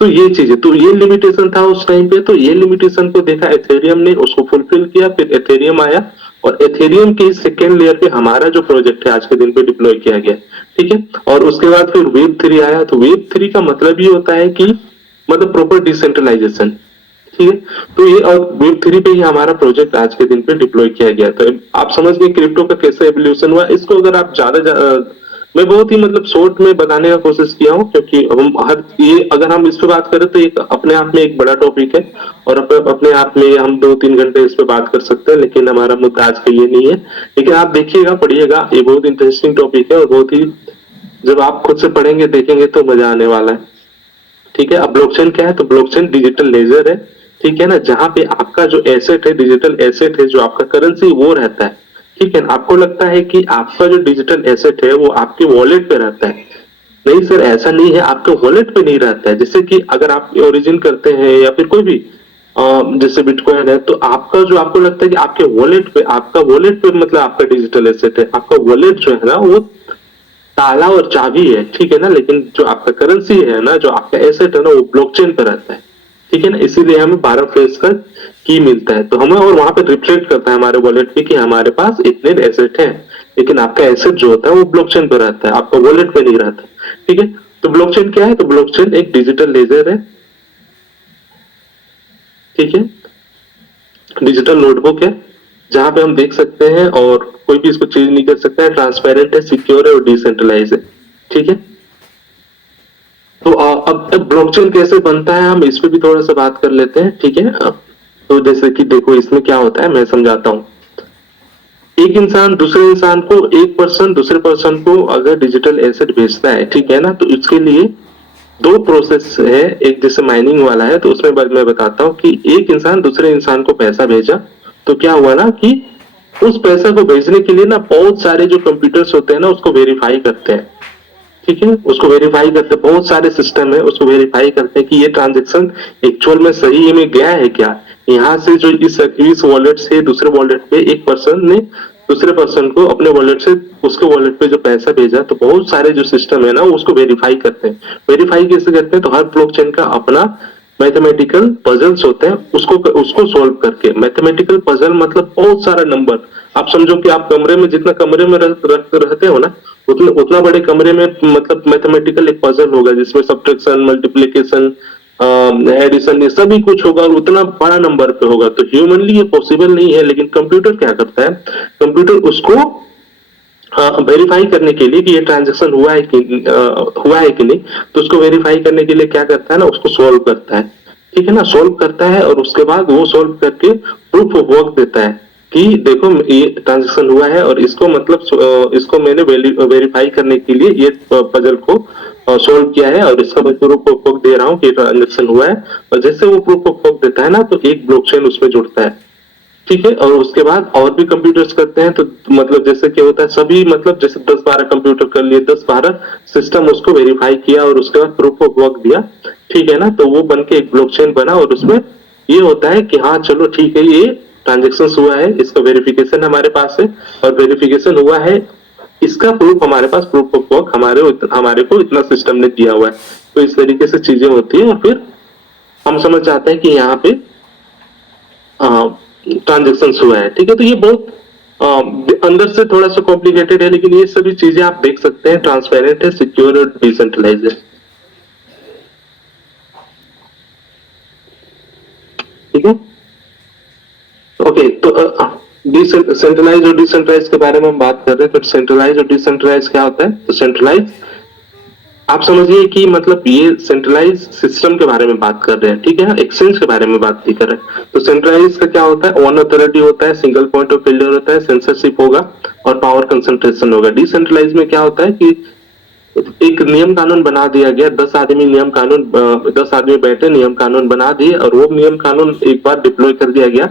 तो ये चीजें, तो ये लिमिटेशन था उस टाइम पे, तो ये लिमिटेशन को देखा एथेरियम ने, उसको फुलफिल किया, फिर एथेरियम आया और एथेरियम के सेकेंड लेयर पे हमारा जो प्रोजेक्ट है आज के दिन पे डिप्लॉय किया गया, ठीक है। और उसके बाद फिर वेब 3 आया, तो वेब 3 का मतलब ये होता है कि मतलब प्रॉपर डिसेंट्रलाइजेशन, ठीक है। तो ये और वेब 3 पे ही हमारा प्रोजेक्ट आज के दिन पे डिप्लॉय किया गया। तो आप समझ गए क्रिप्टो का कैसे एवोल्यूशन हुआ। इसको अगर आप मैं बहुत ही मतलब शॉर्ट में बताने का कोशिश किया हूँ, क्योंकि हम हर ये अगर हम इस पे बात करें तो एक अपने आप में एक बड़ा टॉपिक है और अपने आप में हम 2-3 घंटे इस पे बात कर सकते हैं, लेकिन हमारा मुद्दा आज का ये नहीं है। लेकिन आप देखिएगा, पढ़िएगा, ये बहुत इंटरेस्टिंग टॉपिक है और बहुत ही, जब आप खुद से पढ़ेंगे देखेंगे तो मजा आने वाला है, ठीक है। अब ब्लॉकचेन क्या है, तो ब्लॉकचेन डिजिटल लेजर है, ठीक है ना, जहां पे आपका जो एसेट है, डिजिटल एसेट है, जो आपका करेंसी वो रहता है, ठीक है। आपको लगता है कि आपका जो डिजिटल एसेट है वो आपके वॉलेट पे रहता है, नहीं सर, ऐसा नहीं है, आपके वॉलेट पे नहीं रहता है। जैसे कि अगर आप ओरिजिन करते हैं या फिर कोई भी जैसे बिटकॉइन है, तो आपका जो, आपको लगता है कि आपके वॉलेट पे, आपका वॉलेट पे मतलब आपका डिजिटल एसेट है, आपका वॉलेट जो है ना वो ताला और चाबी है, ठीक है ना। लेकिन जो आपका करेंसी है ना, जो आपका एसेट है ना, वो ब्लॉकचेन पे रहता है, ठीक है ना। इसीलिए हमें 12 फेज का की मिलता है, तो हमें और वहां पे रिफ्लेक्ट करता है हमारे वॉलेट पे कि हमारे पास इतने एसेट है, लेकिन आपका एसेट जो होता है वो ब्लॉकचेन पे रहता है, आपका वॉलेट पे नहीं रहता, ठीक है। तो ब्लॉकचेन क्या है, तो ब्लॉकचेन एक डिजिटल लेजर है, ठीक है, डिजिटल नोटबुक है, जहां पे हम देख सकते हैं और कोई भी इसको चेंज नहीं कर सकता है, ट्रांसपेरेंट है, सिक्योर है और डिसेंट्रलाइज है, ठीक है। तो अब ब्लॉकचेन कैसे बनता है, हम इस पे भी थोड़ा सा बात कर लेते हैं, ठीक है। तो जैसे कि देखो इसमें क्या होता है, मैं समझाता हूँ। एक इंसान दूसरे इंसान को, एक पर्सन दूसरे पर्सन को अगर डिजिटल एसेट भेजता है, ठीक है ना, तो इसके लिए दो प्रोसेस है। एक जैसे माइनिंग वाला है, तो उसमें मैं बताता हूँ कि एक इंसान दूसरे इंसान को पैसा भेजा, तो क्या हुआ ना कि उस पैसा को भेजने के लिए ना बहुत सारे जो कंप्यूटर्स होते हैं ना उसको वेरीफाई करते हैं, ठीक है, उसको वेरीफाई करते हैं, बहुत सारे सिस्टम है, उसको वेरीफाई करते हैं कि ये ट्रांजेक्शन एक्चुअल में सही में गया है क्या। यहाँ से जो इस वॉलेट से दूसरे वॉलेट पे एक पर्सन ने दूसरे पर्सन को अपने वॉलेट से उसके वॉलेट पे जो पैसा भेजा, तो बहुत सारे जो सिस्टम है ना उसको वेरीफाई करते हैं। वेरीफाई कैसे करते हैं, तो हर ब्लॉकचेन का अपना मैथमेटिकल पजल्स होते हैं, उसको उसको सॉल्व करके, मैथमेटिकल पजल मतलब बहुत सारा नंबर। आप समझो कि आप कमरे में, जितना कमरे में रहते हो ना, उतना बड़े कमरे में मतलब मैथमेटिकल एक पजल होगा जिसमें सब्ट्रैक्शन, मल्टीप्लिकेशन, एडिशन, ये सभी कुछ होगा और उतना बड़ा नंबर पे होगा। तो ह्यूमनली ये पॉसिबल नहीं है, लेकिन कंप्यूटर क्या करता है, कंप्यूटर उसको वेरीफाई करने के लिए कि ये ट्रांजेक्शन हुआ है कि नहीं, तो उसको वेरीफाई करने के लिए क्या करता है ना, उसको सोल्व करता है, ठीक है ना, सोल्व करता है और उसके बाद वो सोल्व करके प्रूफ ऑफ वर्क देता है कि देखो ये ट्रांजेक्शन हुआ है और इसको मतलब इसको मैंने वेरीफाई करने के लिए ये पजल को सोल्व किया है और इसका मैं प्रूफ ऑफ वर्क दे रहा हूँ कि ट्रांजेक्शन हुआ है। और जैसे वो प्रूफ ऑफ वर्क देता है ना, तो एक ब्लॉकचेन उसमें जुड़ता है, ठीक है। और उसके बाद और भी कंप्यूटर्स करते हैं, तो मतलब जैसे क्या होता है, सभी मतलब जैसे 10-12 कंप्यूटर कर लिए, 10-12 सिस्टम उसको वेरीफाई किया और उसके बाद प्रूफ ऑफ वर्क दिया, ठीक है ना, तो वो बन के एक ब्लॉकचेन बना और उसमें ये होता है कि हाँ चलो ठीक है, ये ट्रांजेक्शन हुआ है, इसका वेरिफिकेशन हमारे पास है, और वेरिफिकेशन हुआ है, इसका प्रूफ हमारे पास, प्रूफ ऑफ वर्क हमारे को इतना सिस्टम ने दिया हुआ है। तो इस तरीके से चीजें होती है, और फिर हम समझ जाते हैं कि यहाँ पे ट्रांजेक्शन हुआ है। ठीक है, तो ये बहुत अंदर से थोड़ा सा कॉम्प्लिकेटेड है, लेकिन ये सभी चीजें आप देख सकते हैं, ट्रांसपेरेंट है, सिक्योर और डिसेंट्रलाइज है। ठीक है, ओके। तो सेंट्रलाइज और डिसेंट्रलाइज के बारे में हम बात कर रहे हैं। तो सेंट्रलाइज और डिसेंट्रलाइज क्या होता है? तो सेंट्रलाइज आप समझिए कि मतलब ये सेंट्रलाइज सिस्टम के बारे में बात कर रहे हैं, ठीक है, एक्सचेंज के बारे में बात नहीं कर रहे हैं। तो सेंट्रलाइज का क्या होता है? वन अथॉरिटी होता है, सिंगल पॉइंट ऑफ फेलियर होता है, सेंसरशिप होगा और पावर कंसंट्रेशन होगा। डिसेंट्रलाइज में क्या होता है कि एक नियम कानून बना दिया गया, 10 आदमी नियम कानून 10 आदमी बैठे नियम कानून बना दिए, और वो नियम कानून एक बार डिप्लॉय कर दिया गया,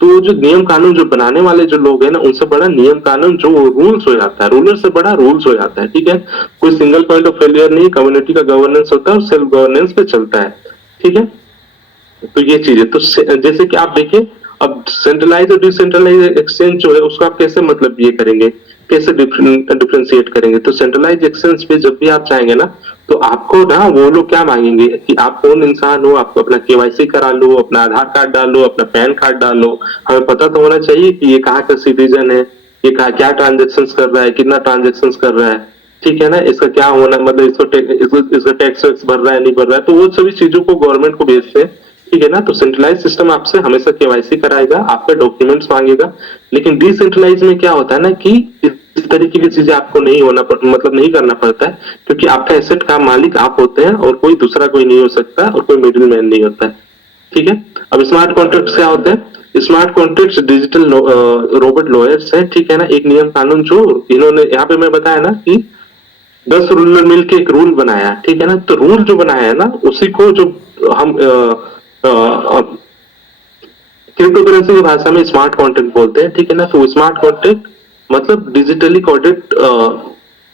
तो जो नियम कानून जो बनाने वाले जो लोग हैं ना, उनसे बड़ा नियम कानून जो रूल्स हो जाता है, रूलर से बड़ा रूल्स हो जाता है। ठीक है, कोई सिंगल पॉइंट ऑफ फेलियर नहीं, कम्युनिटी का गवर्नेंस होता है और सेल्फ गवर्नेंस पे चलता है। ठीक है, तो ये चीज है। तो जैसे कि आप देखिए, अब सेंट्रलाइज और डिसेंट्रलाइज एक्सचेंज जो है उसको आप कैसे मतलब ये करेंगे, कैसे डिफ्रेंशिएट करेंगे? तो सेंट्रलाइज एक्सचेंज पे जब भी आप जाएंगे ना, तो आपको ना वो लोग क्या मांगेंगे कि आप कौन इंसान हो, आपको अपना केवाईसी करा लो, अपना आधार कार्ड डाल लो, अपना पैन कार्ड डाल लो। हमें पता तो होना चाहिए कि ये कहाँ का सिटीजन है, ये कहा क्या ट्रांजेक्शन कर रहा है, कितना ट्रांजेक्शन कर रहा है। ठीक है ना, इसका क्या होना, मतलब इसका टैक्स वैक्स भर रहा है नहीं भर रहा है, तो वो सभी चीजों को गवर्नमेंट को भेजते हैं। ठीक है ना, तो सेंट्रलाइज सिस्टम आपसे हमेशा केवाईसी कराएगा, आपके डॉक्यूमेंट्स मांगेगा। लेकिन डिसेंट्रलाइज में क्या होता है ना कि इस तरीके की चीजें आपको नहीं होना मतलब नहीं करना पड़ता है, क्योंकि आपका एसेट का मालिक आप होते हैं और कोई दूसरा कोई नहीं हो सकता, और कोई मिडिल मैन नहीं होता है। ठीक है, अब स्मार्ट कॉन्ट्रैक्ट्स क्या होते हैं? Smart contracts digital robot lawyers है। ठीक है ना, एक नियम कानून जो इन्होंने यहाँ पे मैं बताया ना कि 10 रूलर मिलके एक रूल बनाया। ठीक है ना, तो रूल जो बनाया है ना, उसी को जो हम क्रिप्टो करेंसी की भाषा में स्मार्ट कॉन्ट्रैक्ट बोलते हैं। ठीक है ना, तो स्मार्ट कॉन्ट्रैक्ट मतलब डिजिटली कोडेड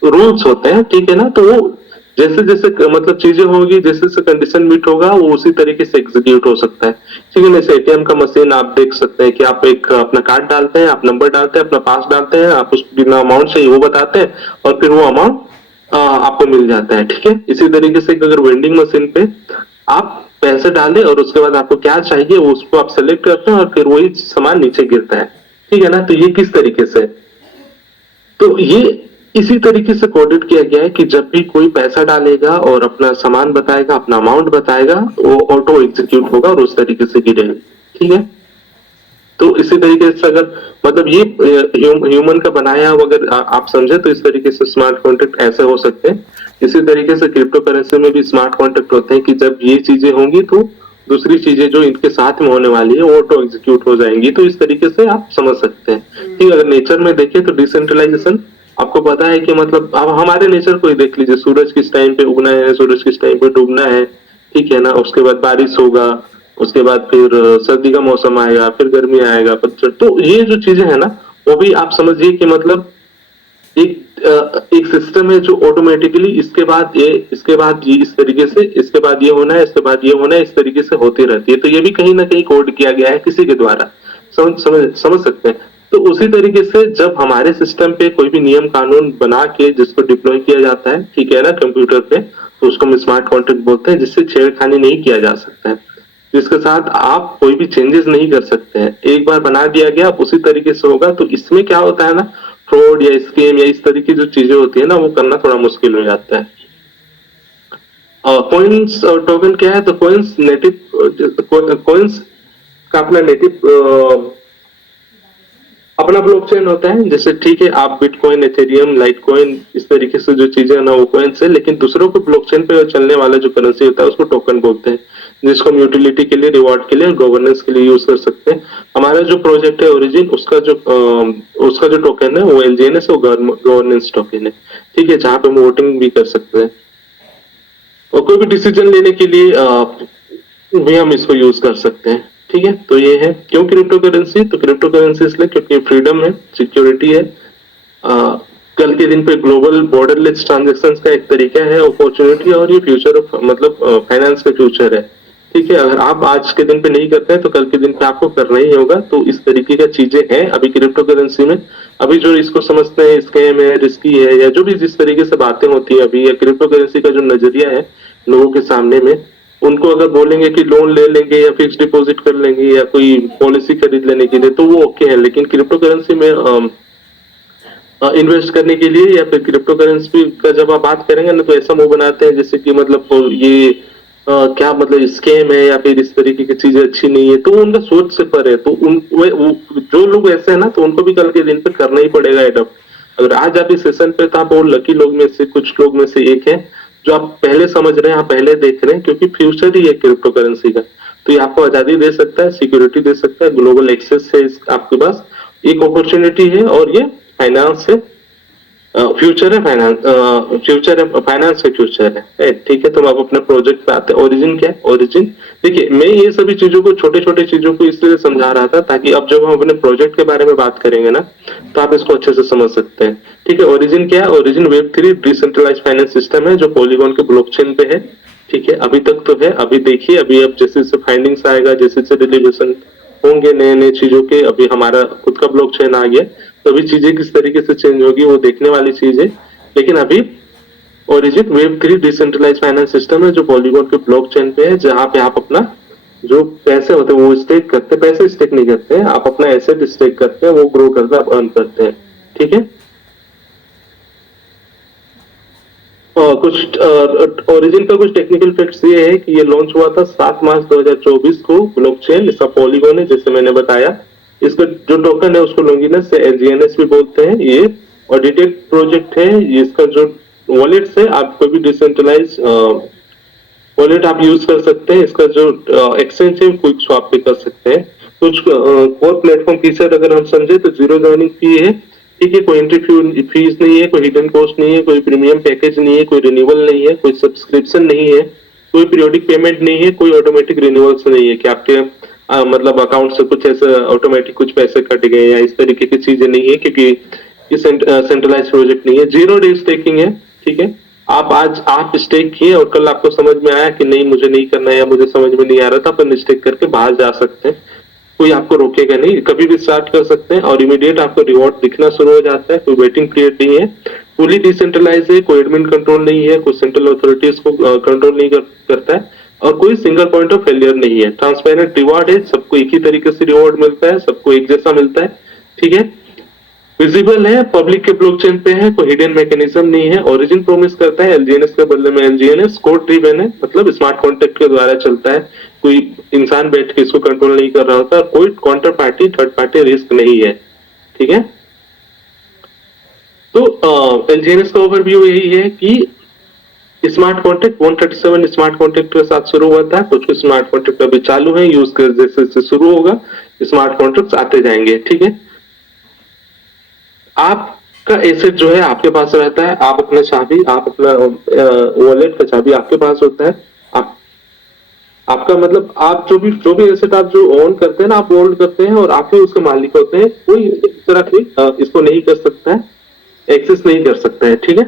रूल्स होते हैं। ठीक है ना, तो वो जैसे जैसे मतलब चीजें होगी, जैसे जैसे कंडीशन मीट होगा, वो उसी तरीके से एग्जीक्यूट हो सकता है। ठीक है, जैसे एटीएम का मशीन आप देख सकते हैं कि आप एक अपना कार्ड डालते हैं, आप नंबर डालते हैं, अपना पास डालते हैं, आप उस बिना अमाउंट चाहिए वो बताते हैं, और फिर वो अमाउंट आपको मिल जाता है। ठीक है, इसी तरीके से अगर वेंडिंग मशीन पे आप पैसे डालें और उसके बाद आपको क्या चाहिए वो उसको आप सेलेक्ट करते हैं, और फिर वही सामान नीचे गिरता है। ठीक है ना, तो ये किस तरीके से, तो ये इसी तरीके से कोडेड किया गया है कि जब भी कोई पैसा डालेगा और अपना सामान बताएगा, अपना अमाउंट बताएगा, वो ऑटो एग्जीक्यूट होगा और उस तरीके से गिरेगा। ठीक है, तो इसी तरीके से अगर मतलब ये ह्यूमन का बनाया अगर आप समझे, तो इस तरीके से स्मार्ट कॉन्ट्रैक्ट ऐसे हो सकते हैं। इसी तरीके से क्रिप्टो करेंसी में भी स्मार्ट कॉन्ट्रैक्ट होते हैं कि जब ये चीजें होंगी तो दूसरी चीजें जो इनके साथ में होने वाली है वो ऑटो एग्जीक्यूट हो जाएंगी। तो इस तरीके से आप समझ सकते हैं। ठीक, अगर नेचर में देखें तो डिसेंट्रलाइजेशन आपको पता है कि मतलब अब हमारे नेचर को ही देख लीजिए, सूरज किस टाइम पे उगना है, सूरज किस टाइम पे डूबना है। ठीक है ना, उसके बाद बारिश होगा, उसके बाद फिर सर्दी का मौसम आएगा, फिर गर्मी आएगा, पतझड़। तो ये जो चीजें है ना, वो भी आप समझिए कि मतलब एक सिस्टम है जो ऑटोमेटिकली इसके बाद ये, इसके बाद ये, इस तरीके से इसके बाद ये होना है, इसके बाद ये होना है, इस तरीके से होती रहती है। तो ये भी कहीं ना कहीं कोड किया गया है किसी के द्वारा, समझ सकते हैं। तो उसी तरीके से जब हमारे सिस्टम पे कोई भी नियम कानून बना के जिसको डिप्लॉय किया जाता है, ठीक है ना, कंप्यूटर पे, तो उसको हम स्मार्ट कॉन्ट्रैक्ट बोलते हैं, जिससे छेड़खानी नहीं किया जा सकता है, जिसके साथ आप कोई भी चेंजेस नहीं कर सकते हैं। एक बार बना दिया गया उसी तरीके से होगा। तो इसमें क्या होता है ना, फ्रॉड या स्कैम या इस तरीके जो चीजें होती है ना, वो करना थोड़ा मुश्किल हो जाता है। कॉइन्स और टोकन क्या है? तो कॉइन्स कॉइन्स का अपना नेटिव अपना ब्लॉकचेन होता है। जैसे ठीक है, आप बिटकॉइन, एथेरियम, लाइटकॉइन, इस तरीके से जो चीजें है ना वो कॉइन्स है, लेकिन दूसरों को ब्लॉकचेन पे चलने वाला जो करेंसी होता है उसको टोकन बोलते हैं, जिसको हम यूटिलिटी के लिए, रिवॉर्ड के लिए, गवर्नेंस के लिए यूज कर सकते हैं। हमारा जो प्रोजेक्ट है ओरिजिन, उसका जो टोकन है वो एलजीएनएस, वो गवर्नेंस टोकन है। ठीक है, जहां पे हम वोटिंग भी कर सकते हैं और कोई भी डिसीजन लेने के लिए भी हम इसको यूज कर सकते हैं। ठीक है, तो ये है क्यों क्रिप्टो करेंसी। तो क्रिप्टो करेंसी इसलिए क्योंकि फ्रीडम है, सिक्योरिटी है, कल के दिन पे ग्लोबल बॉर्डरलेस ट्रांजैक्शंस का एक तरीका है, अपॉर्चुनिटी, और ये फ्यूचर ऑफ मतलब फाइनेंस का फ्यूचर है। ठीक है, अगर आप आज के दिन पे नहीं करते हैं तो कल के दिन पे आपको करना ही होगा। तो इस तरीके का चीजें हैं अभी क्रिप्टो करेंसी में। अभी जो इसको समझते हैं स्कैम है, रिस्की है, या जो भी जिस तरीके से बातें होती है अभी, या क्रिप्टो करेंसी का जो नजरिया है लोगों के सामने में, उनको अगर बोलेंगे कि लोन ले लेंगे या फिक्स डिपॉजिट कर लेंगे या कोई पॉलिसी खरीद लेने के लिए, तो वो ओके है। लेकिन क्रिप्टो करेंसी में इन्वेस्ट करने के लिए या फिर क्रिप्टो करेंसी का जब आप बात करेंगे ना, तो ऐसा मुंह बनाते हैं जैसे कि मतलब ये क्या मतलब स्कैम है या फिर इस तरीके की चीजें अच्छी नहीं है। तो उनका सोच से पर है। तो जो लोग ऐसे हैं ना, तो उनको भी कल के दिन पे करना ही पड़ेगा एडप्ट। अगर आज आप इस सेशन पे, तो आप और लकी लोग में से, कुछ लोग में से एक है जो आप पहले समझ रहे हैं, आप पहले देख रहे हैं, क्योंकि फ्यूचर ही है क्रिप्टो करेंसी का। तो ये आपको आजादी दे सकता है, सिक्योरिटी दे सकता है, ग्लोबल एक्सेस है आपके पास, एक अपॉर्चुनिटी है, और ये फाइनेंस है, फ्यूचर है, फाइनेंस फ्यूचर है, फाइनेंस है, फ्यूचर है। ठीक है, तो अब अपने प्रोजेक्ट पे आते हैं। ओरिजिन क्या है? ओरिजिन, देखिए मैं ये सभी चीजों को, छोटे छोटे चीजों को इसलिए समझा रहा था ताकि अब जब हम अपने प्रोजेक्ट के बारे में बात करेंगे ना, तो आप इसको अच्छे से समझ सकते हैं। ठीक है, ओरिजिन क्या है? Origin web 3 decentralize finance system है जो पॉलीगॉन के ब्लॉकचेन पे है। ठीक है, अभी तक तो है। अभी देखिए, अभी अब जैसे जैसे फाइंडिंग्स आएगा, जैसे जैसे रिलीवेशन होंगे नए नए चीजों के, अभी हमारा खुद का ब्लॉकचेन आ गया, तो अभी चीजें किस तरीके से चेंज होगी वो देखने वाली चीज है। लेकिन अभी Origin web 3 decentralize finance system है जो पॉलीगॉन के ब्लॉकचेन पे है, जहां पे आप अपना जो पैसे होते हैं वो स्टेक करते हैं। पैसे स्टेक नहीं करते हैं, आप अपना एसेट स्टेक करते हैं, वो ग्रो करता है, आप अर्न करते हैं। ठीक है, कुछ ओरिजिन का कुछ टेक्निकल फैक्ट्स ये है कि ये लॉन्च हुआ था 7 मार्च 2024 को। ब्लॉकचेन इसका पॉलीगॉन है, जैसे मैंने बताया। इसका जो टोकन है उसको लोंगिनस से एलजीएनएस भी बोलते हैं। ये ऑडिटेड प्रोजेक्ट है। ये इसका जो वॉलेट है, आप कोई भी डिसेंट्रलाइज वॉलेट आप यूज कर सकते हैं। इसका जो एक्सचेंज है क्विक स्वैप पे कर सकते हैं। कुछ कोर प्लेटफॉर्म फीचर अगर हम समझे तो जीरो जॉइनिंग फी है। ठीक है, कोई एंट्री फीस नहीं है, कोई हिडन कॉस्ट नहीं है, कोई प्रीमियम पैकेज नहीं है, कोई रिन्यूअल नहीं है, कोई सब्सक्रिप्शन नहीं है, कोई पीरियोडिक पेमेंट नहीं है, कोई ऑटोमेटिक रिन्यूअल्स नहीं है कि आपके मतलब अकाउंट से कुछ ऐसे ऑटोमेटिक कुछ पैसे कट गए या इस तरीके की चीजें नहीं है, क्योंकि ये सेंट्रलाइज प्रोजेक्ट नहीं है। जीरो डे स्टेकिंग है। ठीक है, आप आज आप स्टेक किए और कल आपको समझ में आया कि नहीं मुझे नहीं करना है या मुझे समझ में नहीं आ रहा था, अपन स्टेक करके बाहर जा सकते हैं। कोई आपको रोकेगा नहीं, कभी भी स्टार्ट कर सकते हैं और इमीडिएट आपको रिवॉर्ड दिखना शुरू हो जाता है। कोई वेटिंग पीरियड नहीं है, फुली डिसेंट्रलाइज है, कोई एडमिन कंट्रोल नहीं है, कोई सेंट्रल अथॉरिटीज को कंट्रोल नहीं करता है, और कोई सिंगल पॉइंट ऑफ फेलियर नहीं है। ट्रांसपेरेंट रिवॉर्ड है, सबको एक ही तरीके से रिवॉर्ड मिलता है, सबको एक जैसा मिलता है। ठीक है, विजिबल है, पब्लिक के ब्लॉकचेन पे है, कोई हिडन मैकेनिज्म नहीं है। ओरिजिन प्रोमिस करता है एलजीएनएस के बदले में एलजीएनएस कोड ड्रिवन है, मतलब स्मार्ट कॉन्ट्रैक्ट के द्वारा चलता है। कोई इंसान बैठ के इसको कंट्रोल नहीं कर रहा होता, और कोई counter party, third party risk नहीं है। ठीक है, तो एलजीएनएस का ओवरव्यू यही है कि स्मार्ट कॉन्ट्रैक्ट 137 स्मार्ट कॉन्ट्रैक्ट के साथ शुरू हुआ था। कुछ कुछ स्मार्ट कॉन्ट्रैक्ट अभी चालू है, यूज कर जैसे जैसे शुरू होगा स्मार्ट कॉन्ट्रैक्ट आते जाएंगे। ठीक है, आपका एसेट जो है आपके पास रहता है। आप अपना चाबी, आप अपना वॉलेट का चाबी आपके पास होता है। आप आपका मतलब आप जो भी एसेट आप जो ओन करते हैं ना, आप होल्ड करते हैं और आप ही उसके मालिक होते हैं। कोई इस तरह की इसको नहीं कर सकता है, एक्सेस नहीं कर सकता है। ठीक है,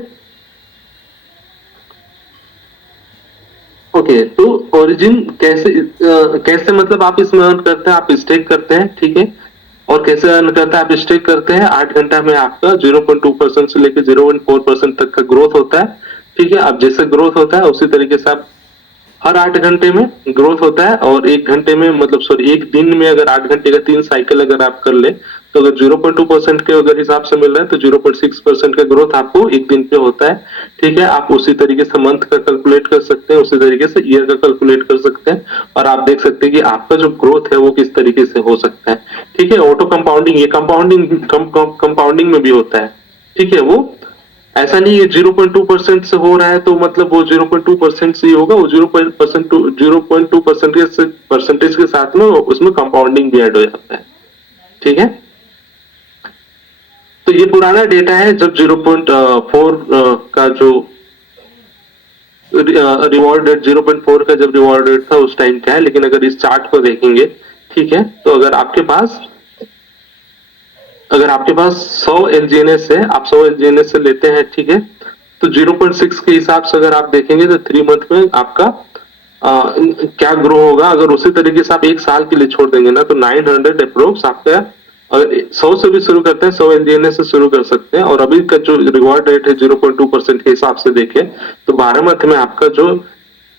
ओके। तो ओरिजिन कैसे मतलब आप इसमें अर्न करते हैं, आप स्टेक करते हैं। ठीक है, और कैसे अर्न करते हैं? आप स्टेक करते हैं, 8 घंटा में आपका 0.2% से लेकर 0.4% तक का ग्रोथ होता है। ठीक है, अब जैसे ग्रोथ होता है उसी तरीके से आप हर 8 घंटे में ग्रोथ होता है, और 1 घंटे में मतलब सॉरी 1 दिन में अगर 8 घंटे का 3 साइकिल अगर आप कर ले, तो अगर 0.2% के अगर हिसाब से मिल रहा है तो 0.6% का ग्रोथ आपको 1 दिन पे होता है। ठीक है, आप उसी तरीके से मंथ का कैलकुलेट कर सकते हैं, उसी तरीके से ईयर का कैलकुलेट कर सकते हैं, और आप देख सकते हैं कि आपका जो ग्रोथ है वो किस तरीके से हो सकता है। ठीक है, ऑटो कंपाउंडिंग, ये कंपाउंडिंग में भी होता है। ठीक है, वो ऐसा नहीं है 0.2% से हो रहा है तो मतलब वो 0.2% से ही होगा, वो 0.2% के परसेंटेज के साथ में उसमें कंपाउंडिंग भी ऐड हो जाता है। ठीक है, तो ये पुराना डेटा है जब 0.4 का जो रिवॉर्ड रेट, 0.4 का जब रिवॉर्ड रेट था उस टाइम क्या है। लेकिन अगर इस चार्ट को देखेंगे, ठीक है, तो अगर आपके पास 100 एलजीएनएस है, आप 100 एलजीएनएस से लेते हैं। ठीक है, तो 0.6 के हिसाब से अगर आप देखेंगे तो 3 मंथ में आपका क्या ग्रो होगा अगर उसी तरीके से आप एक साल के लिए छोड़ देंगे ना, तो 900 अप्रोक्स आपका, अगर 100 से भी शुरू करते हैं, 100 एलजीएनएस से शुरू कर सकते हैं, और अभी का जो रिवॉर्ड रेट है 0.2% के हिसाब से देखें तो 12 मंथ में आपका जो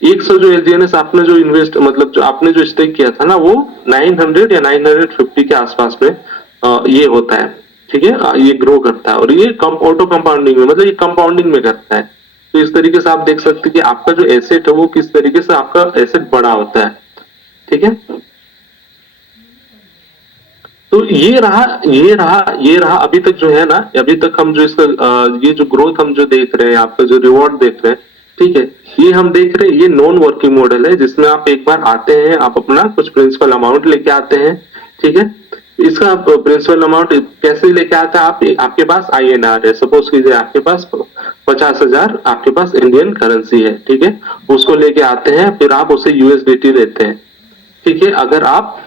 100 जो एलजीएनएस आपने जो इन्वेस्ट मतलब जो आपने जो स्टेक किया था ना, वो 900 या 950 के आसपास में ये होता है। ठीक है, ये ग्रो करता है, और ये ऑटो कंपाउंडिंग में, मतलब ये कंपाउंडिंग में करता है। तो इस तरीके से आप देख सकते हैं कि आपका जो एसेट है वो किस तरीके से आपका एसेट बड़ा होता है। ठीक है, तो ये रहा अभी तक जो है ना, अभी तक हम जो इसका ये जो ग्रोथ हम जो देख रहे हैं, आपका जो रिवॉर्ड देख रहे हैं, ठीक है, ये हम देख रहे हैं, ये नॉन वर्किंग मॉडल है, जिसमें आप एक बार आते हैं, आप अपना कुछ प्रिंसिपल अमाउंट लेके आते हैं। ठीक है, इसका प्रिंसिपल अमाउंट कैसे लेके आते हैं आप, आपके पास आईएनआर है, सपोज कीजिए आपके पास 50,000 आपके पास इंडियन करेंसी है। ठीक है, उसको लेके आते हैं, फिर आप उसे यूएसडीटी देते हैं। ठीक है, अगर आप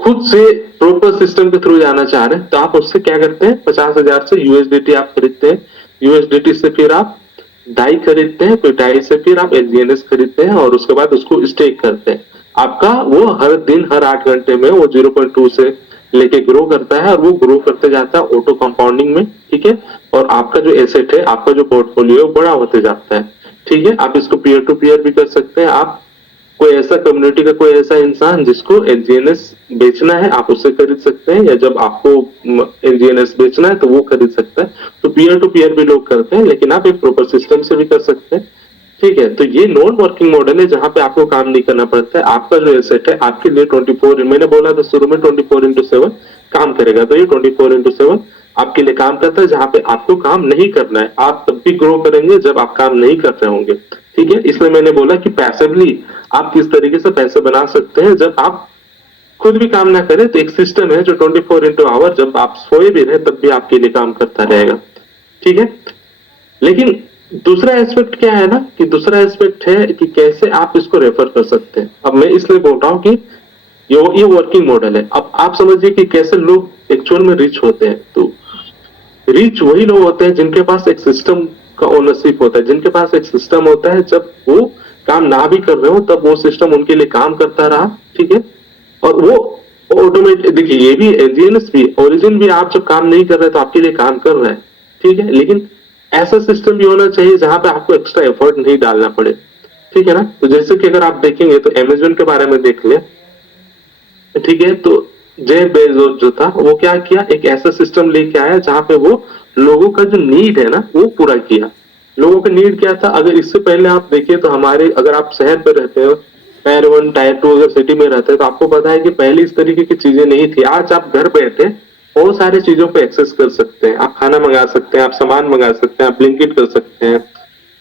खुद से प्रॉपर सिस्टम के थ्रू जाना चाह रहे हैं, तो आप उससे क्या करते हैं, 50,000 से यूएसडीटी आप खरीदते हैं, यूएसडीटी से फिर आप डाई खरीदते हैं, फिर डाई से फिर आप एलजीएनएस खरीदते हैं, और उसके बाद उसको स्टेक करते हैं। आपका वो हर दिन हर 8 घंटे में वो 0.2 से लेके ग्रो करता है, और वो ग्रो करते जाता है ऑटो कंपाउंडिंग में। ठीक है, और आपका जो एसेट है, आपका जो पोर्टफोलियो है, बड़ा होते जाता है। ठीक है, आप इसको पीयर टू पीयर भी कर सकते हैं। आप कोई ऐसा कम्युनिटी का कोई ऐसा इंसान जिसको एलजीएनएस बेचना है, आप उससे खरीद सकते हैं, या जब आपको एलजीएनएस बेचना है तो वो खरीद सकता है। तो पीयर टू पीयर भी लोग करते हैं, लेकिन आप एक प्रॉपर सिस्टम से भी कर सकते हैं। ठीक है, तो ये नॉन वर्किंग मॉडल है, जहां पे आपको काम नहीं करना पड़ता है। आपका जो एसेट है आपके लिए 24, मैंने बोला था शुरू में 24/7 काम करेगा, तो ये 24/7 आपके लिए काम करता है, जहां पे आपको काम नहीं करना है। आप तब भी ग्रो करेंगे जब आप काम नहीं कर रहे होंगे। ठीक है, इसलिए मैंने बोला कि पैसिवली आप किस तरीके से पैसे बना सकते हैं, जब आप खुद भी काम ना करें, तो एक सिस्टम है जो 24/आवर, जब आप सोए भी रहे तब भी आपके लिए काम करता रहेगा। ठीक है, लेकिन दूसरा एस्पेक्ट क्या है ना, कि दूसरा एस्पेक्ट है कि कैसे आप इसको रेफर कर सकते हैं। अब मैं इसलिए बोल रहा हूँ कि ये वर्किंग मॉडल है। अब आप समझिए कि कैसे लोग एक्चुअल में रिच होते हैं। तो रिच वही लोग होते हैं जिनके पास एक सिस्टम का ओनरशिप होता है, जिनके पास एक सिस्टम होता है, जब वो काम ना भी कर रहे हो तब वो सिस्टम उनके लिए काम करता रहा। ठीक है, और वो ऑटोमेटिक, देखिए ये भी एलजीएनएस भी, ओरिजिन भी, आप जब काम नहीं कर रहे तो आपके लिए काम कर रहा है। ठीक है, लेकिन ऐसा सिस्टम भी होना चाहिए जहां पे आपको एक्स्ट्रा एफर्ट नहीं डालना पड़े। ठीक है ना, तो जैसे कि अगर आप देखेंगे तो अमेजोन के बारे में देख लिया। ठीक है, तो जेफ बेजोस जो था वो क्या किया, एक ऐसा सिस्टम लेके आया जहां पे वो लोगों का जो नीड है ना वो पूरा किया। लोगों का नीड क्या था, अगर इससे पहले आप देखिए तो हमारे, अगर आप शहर पे रहते हो, टायर 1 टायर 2 अगर सिटी में रहते हैं, तो आपको पता है कि पहले इस तरीके की चीजें नहीं थी। आज आप घर बैठे बहुत सारी चीजों पे एक्सेस कर सकते हैं। आप खाना मंगा सकते हैं, आप सामान मंगा सकते हैं, आप ब्लिंकिट कर सकते हैं,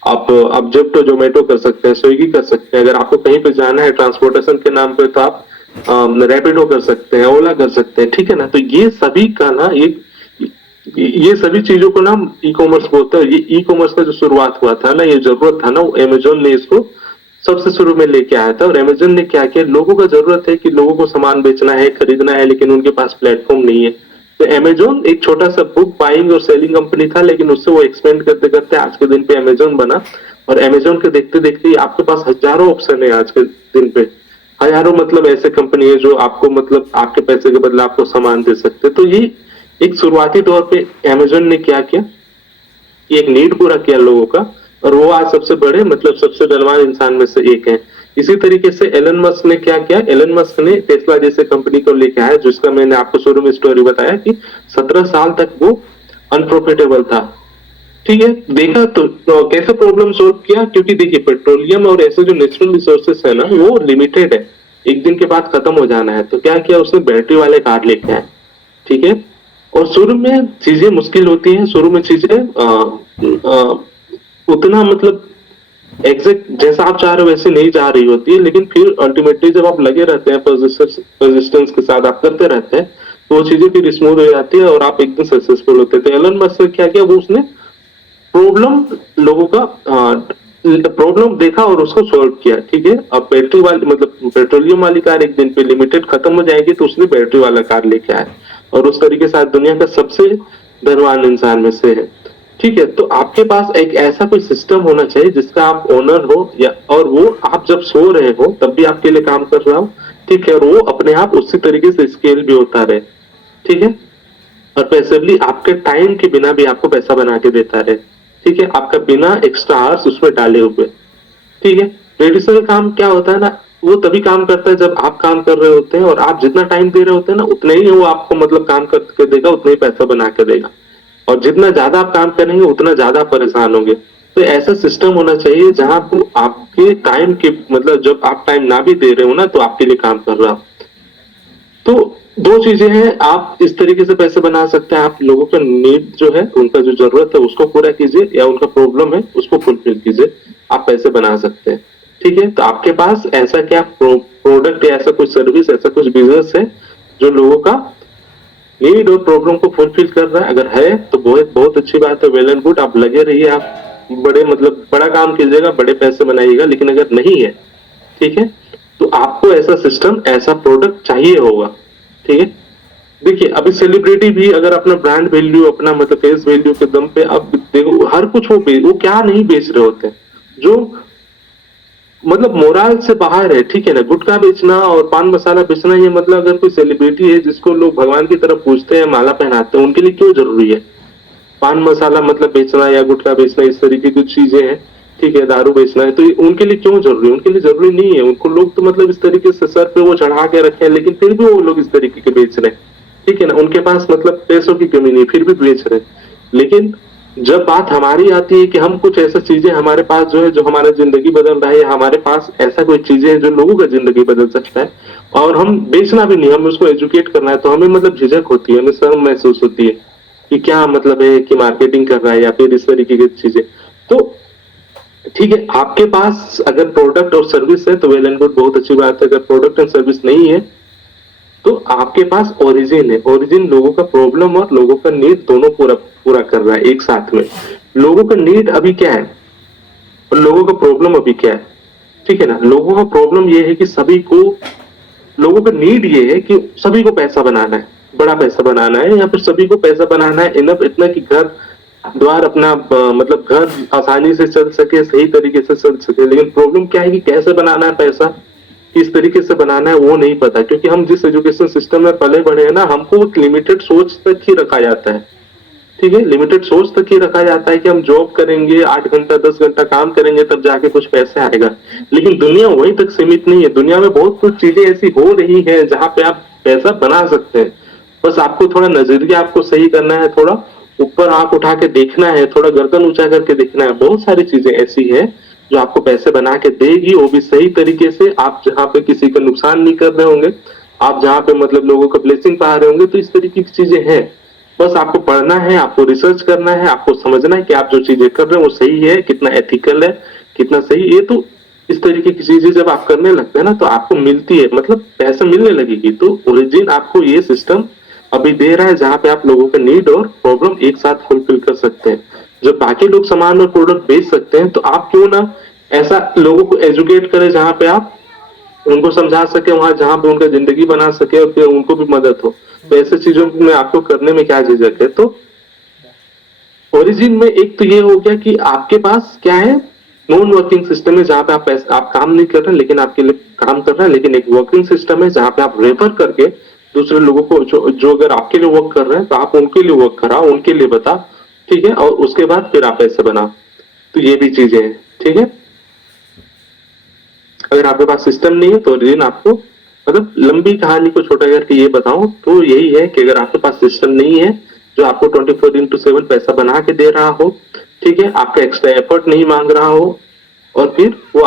आप जेप्टो जोमेटो कर सकते हैं, स्विगी कर सकते हैं। अगर आपको कहीं पे जाना है ट्रांसपोर्टेशन के नाम पे, तो आप रैपिडो कर सकते हैं, ओला कर सकते हैं। ठीक है ना, तो ये सभी का ना ये सभी चीजों को ना ई कॉमर्स बोलते हैं। ये ई कॉमर्स का जो शुरुआत हुआ था ना, ये जरूरत था ना, वो अमेजोन ने इसको सबसे शुरू में लेके आया था। और अमेजोन ने क्या किया, लोगों का जरूरत है कि लोगों को सामान बेचना है, खरीदना है, लेकिन उनके पास प्लेटफॉर्म नहीं है। तो अमेजोन एक छोटा सा बुक बाइंग और सेलिंग कंपनी था, लेकिन उससे वो एक्सपेंड करते करते आज के दिन पे अमेजोन बना। और अमेजोन के देखते देखते आपके पास हजारों ऑप्शन है आज के दिन पे। हजारों मतलब ऐसे कंपनी है जो आपको मतलब आपके पैसे के बदले आपको सामान दे सकते हैं। तो ये एक शुरुआती तौर पे अमेजोन ने क्या किया, एक नीड पूरा किया लोगों का, और वो आज सबसे बड़े मतलब सबसे धनवान इंसान में से एक है। इसी तरीके से एलन मस्क ने क्या किया, एलन मस्क ने टेस्ला जैसे कंपनी को लेके आया, जिसका मैंने आपको शुरू में स्टोरी बताया कि 17 साल तक वो अनप्रॉफिटेबल था। ठीक है, देखा तो कैसे प्रॉब्लम सॉल्व किया, क्योंकि देखिए पेट्रोलियम और ऐसे जो नेचुरल रिसोर्सेस है ना वो लिमिटेड है, एक दिन के बाद खत्म हो जाना है। तो क्या किया उसने, बैटरी वाले कार लेके आए। ठीक है, और शुरू में चीजें मुश्किल होती हैं, शुरू में चीजें उतना मतलब एग्जैक्ट जैसा आप चाह रहे हो वैसे नहीं जा रही होती है, लेकिन फिर अल्टीमेटली जब आप लगे रहते हैं, परसिस्टेंस के साथ आप करते रहते हैं, तो वो चीजें फिर स्मूथ हो जाती है और आप एकदम सक्सेसफुल होते हैं। तो एलन मस्क ने क्या किया, वो उसने प्रॉब्लम लोगों का प्रॉब्लम देखा और उसको सॉल्व किया। ठीक है, अब बैटरी वाली मतलब पेट्रोलियम वाली कार एक दिन पे लिमिटेड खत्म हो जाएगी, तो उसने बैटरी वाला कार लेके आया, और उस तरीके से आज दुनिया का सबसे धनवान इंसान में से है। ठीक है, तो आपके पास एक ऐसा कोई सिस्टम होना चाहिए जिसका आप ओनर हो, या और वो आप जब सो रहे हो तब भी आपके लिए काम कर रहा हो, ठीक है, और वो अपने आप उसी तरीके से स्केल भी होता रहे, ठीक है, और पैसिवली आपके टाइम के बिना भी आपको पैसा बना के देता रहे, ठीक है, आपका बिना एक्स्ट्रा आवर्स उसमें डाले हुए, ठीक है। ट्रेडिशनल काम क्या होता है ना, वो तभी काम करता है जब आप काम कर रहे होते हैं और आप जितना टाइम दे रहे होते हैं ना उतना ही वो आपको मतलब काम करके देगा, उतना ही पैसा बना के देगा, और जितना ज्यादा आप काम करेंगे उतना ज्यादा परेशान होंगे। तो ऐसा सिस्टम होना चाहिए जहां आपको आपके टाइम के मतलब जब आप टाइम ना भी दे रहे हो ना तो आपके लिए काम कर रहा हो। तो दो चीजें हैं, आप इस तरीके से पैसे बना सकते हैं, आप लोगों का नीड जो है, उनका जो जरूरत है उसको पूरा कीजिए, या उनका प्रॉब्लम है उसको फुलफिल कीजिए, आप पैसे बना सकते हैं, ठीक है। तो आपके पास ऐसा क्या प्रोडक्ट या ऐसा कुछ सर्विस, ऐसा कुछ बिजनेस है जो लोगों का नीड और प्रॉब्लम को फुलफिल कर रहा है? अगर है तो बहुत बहुत अच्छी बात है, वेल एंड गुड, आप लगे रहिए, आप बड़े मतलब बड़ा काम कीजिएगा, बड़े पैसे बनाइएगा। लेकिन अगर नहीं है, ठीक है, तो आपको ऐसा सिस्टम, ऐसा प्रोडक्ट चाहिए होगा, ठीक है। देखिए अभी सेलिब्रिटी भी अगर अपना ब्रांड वैल्यू, अपना मतलब फेस वैल्यू के दम पे, अब देखो हर कुछ वो क्या नहीं बेच रहे होते हैं जो मतलब मोराल से बाहर है, ठीक है ना। गुटखा बेचना और पान मसाला बेचना, ये मतलब अगर कोई सेलिब्रिटी है जिसको लोग भगवान की तरफ पूजते हैं, माला पहनाते हैं, उनके लिए क्यों जरूरी है पान मसाला मतलब बेचना या गुटखा बेचना, इस तरीके की चीजें हैं, ठीक है, दारू बेचना है, तो उनके लिए क्यों जरूरी है? उनके लिए जरूरी नहीं है। उनको लोग तो मतलब इस तरीके से सर पे वो चढ़ा के रखे हैं, लेकिन फिर भी वो लोग इस तरीके के बेच रहे हैं, ठीक है ना। उनके पास मतलब पैसों की कमी नहीं, फिर भी बेच रहे हैं। लेकिन जब बात हमारी आती है कि हम कुछ ऐसा चीजें हमारे पास जो है, जो हमारा जिंदगी बदल रहा है, या हमारे पास ऐसा कोई चीजें हैं जो लोगों का जिंदगी बदल सकता है, और हम बेचना भी नहीं, हमें उसको एजुकेट करना है, तो हमें मतलब झिझक होती है, हमें शर्म महसूस होती है कि क्या मतलब है कि मार्केटिंग कर रहा है या फिर इस तरीके की चीजें। तो ठीक है, आपके पास अगर प्रोडक्ट और सर्विस है तो वेल एंड गुड, बहुत अच्छी बात है। अगर प्रोडक्ट एंड सर्विस नहीं है तो आपके पास ओरिजिन है, ओरिजिन लोगों का प्रॉब्लम और लोगों का नीड दोनों पूरा पूरा कर रहा है एक साथ में। लोगों का नीड अभी क्या है और लोगों का प्रॉब्लम अभी क्या है, ठीक है ना। लोगों का प्रॉब्लम ये है कि सभी को, लोगों का नीड ये है कि सभी को पैसा बनाना है, बड़ा पैसा बनाना है, या फिर सभी को पैसा बनाना है इनफ, इतना कि घर द्वार अपना मतलब घर आसानी से चल सके, सही तरीके से चल सके। लेकिन प्रॉब्लम क्या है कि कैसे बनाना है पैसा, किस तरीके से बनाना है वो नहीं पता, क्योंकि हम जिस एजुकेशन सिस्टम में पले बढ़े हैं ना, हमको एक लिमिटेड सोच तक ही रखा जाता है, ठीक है, लिमिटेड सोच तक ही रखा जाता है कि हम जॉब करेंगे, 8 घंटा 10 घंटा काम करेंगे तब जाके कुछ पैसे आएगा। लेकिन दुनिया वहीं तक सीमित नहीं है, दुनिया में बहुत कुछ चीजें ऐसी हो रही है जहां पे आप पैसा बना सकते हैं। बस आपको थोड़ा नजरिया आपको सही करना है, थोड़ा ऊपर आंख उठा के देखना है, थोड़ा गर्दन ऊंचा करके देखना है। बहुत सारी चीजें ऐसी है जो आपको पैसे बना के देगी, वो भी सही तरीके से, आप जहाँ पे किसी का नुकसान नहीं कर रहे होंगे, आप जहाँ पे मतलब लोगों का ब्लेसिंग पा रहे होंगे। तो इस तरीके की चीजें हैं, बस आपको पढ़ना है, आपको रिसर्च करना है, आपको समझना है कि आप जो चीजें कर रहे हैं वो सही है, कितना एथिकल है, कितना सही है। तो इस तरीके की चीजें जब आप करने लगते हैं ना तो आपको मिलती है, मतलब पैसा मिलने लगेगी। तो ओरिजिन आपको ये सिस्टम अभी दे रहा है जहां पे आप लोगों का नीड और प्रॉब्लम एक साथ फुलफिल कर सकते हैं। जब बाकी लोग सामान और प्रोडक्ट बेच सकते हैं तो आप क्यों ना ऐसा लोगों को एजुकेट करें जहां पे आप उनको समझा सके, वहां जहां पे उनका जिंदगी बना सके और फिर उनको भी मदद हो। तो ऐसे चीजों में आपको करने में क्या झिझक है? तो ओरिजिन में एक तो ये हो गया कि आपके पास क्या है, नॉन वर्किंग सिस्टम है जहां पे आप काम नहीं कर रहे हैं लेकिन आपके लिए काम कर रहे हैं। लेकिन एक वर्किंग सिस्टम है जहां पे आप रेफर करके दूसरे लोगों को, जो अगर आपके लिए वर्क कर रहे हैं तो आप उनके लिए वर्क कराओ, उनके लिए बता, ठीक है, और उसके बाद फिर आप पैसे बनाओ। तो ये भी चीजें हैं, ठीक है। अगर आपके पास सिस्टम नहीं है तो ओरिजिन आपको, मतलब लंबी कहानी को छोटा करके ये बताऊं तो यही है कि अगर आपके पास सिस्टम नहीं है जो आपको 24/7 पैसा बना के दे रहा हो, ठीक है, आपका एक्स्ट्रा एफर्ट नहीं मांग रहा हो, और फिर वो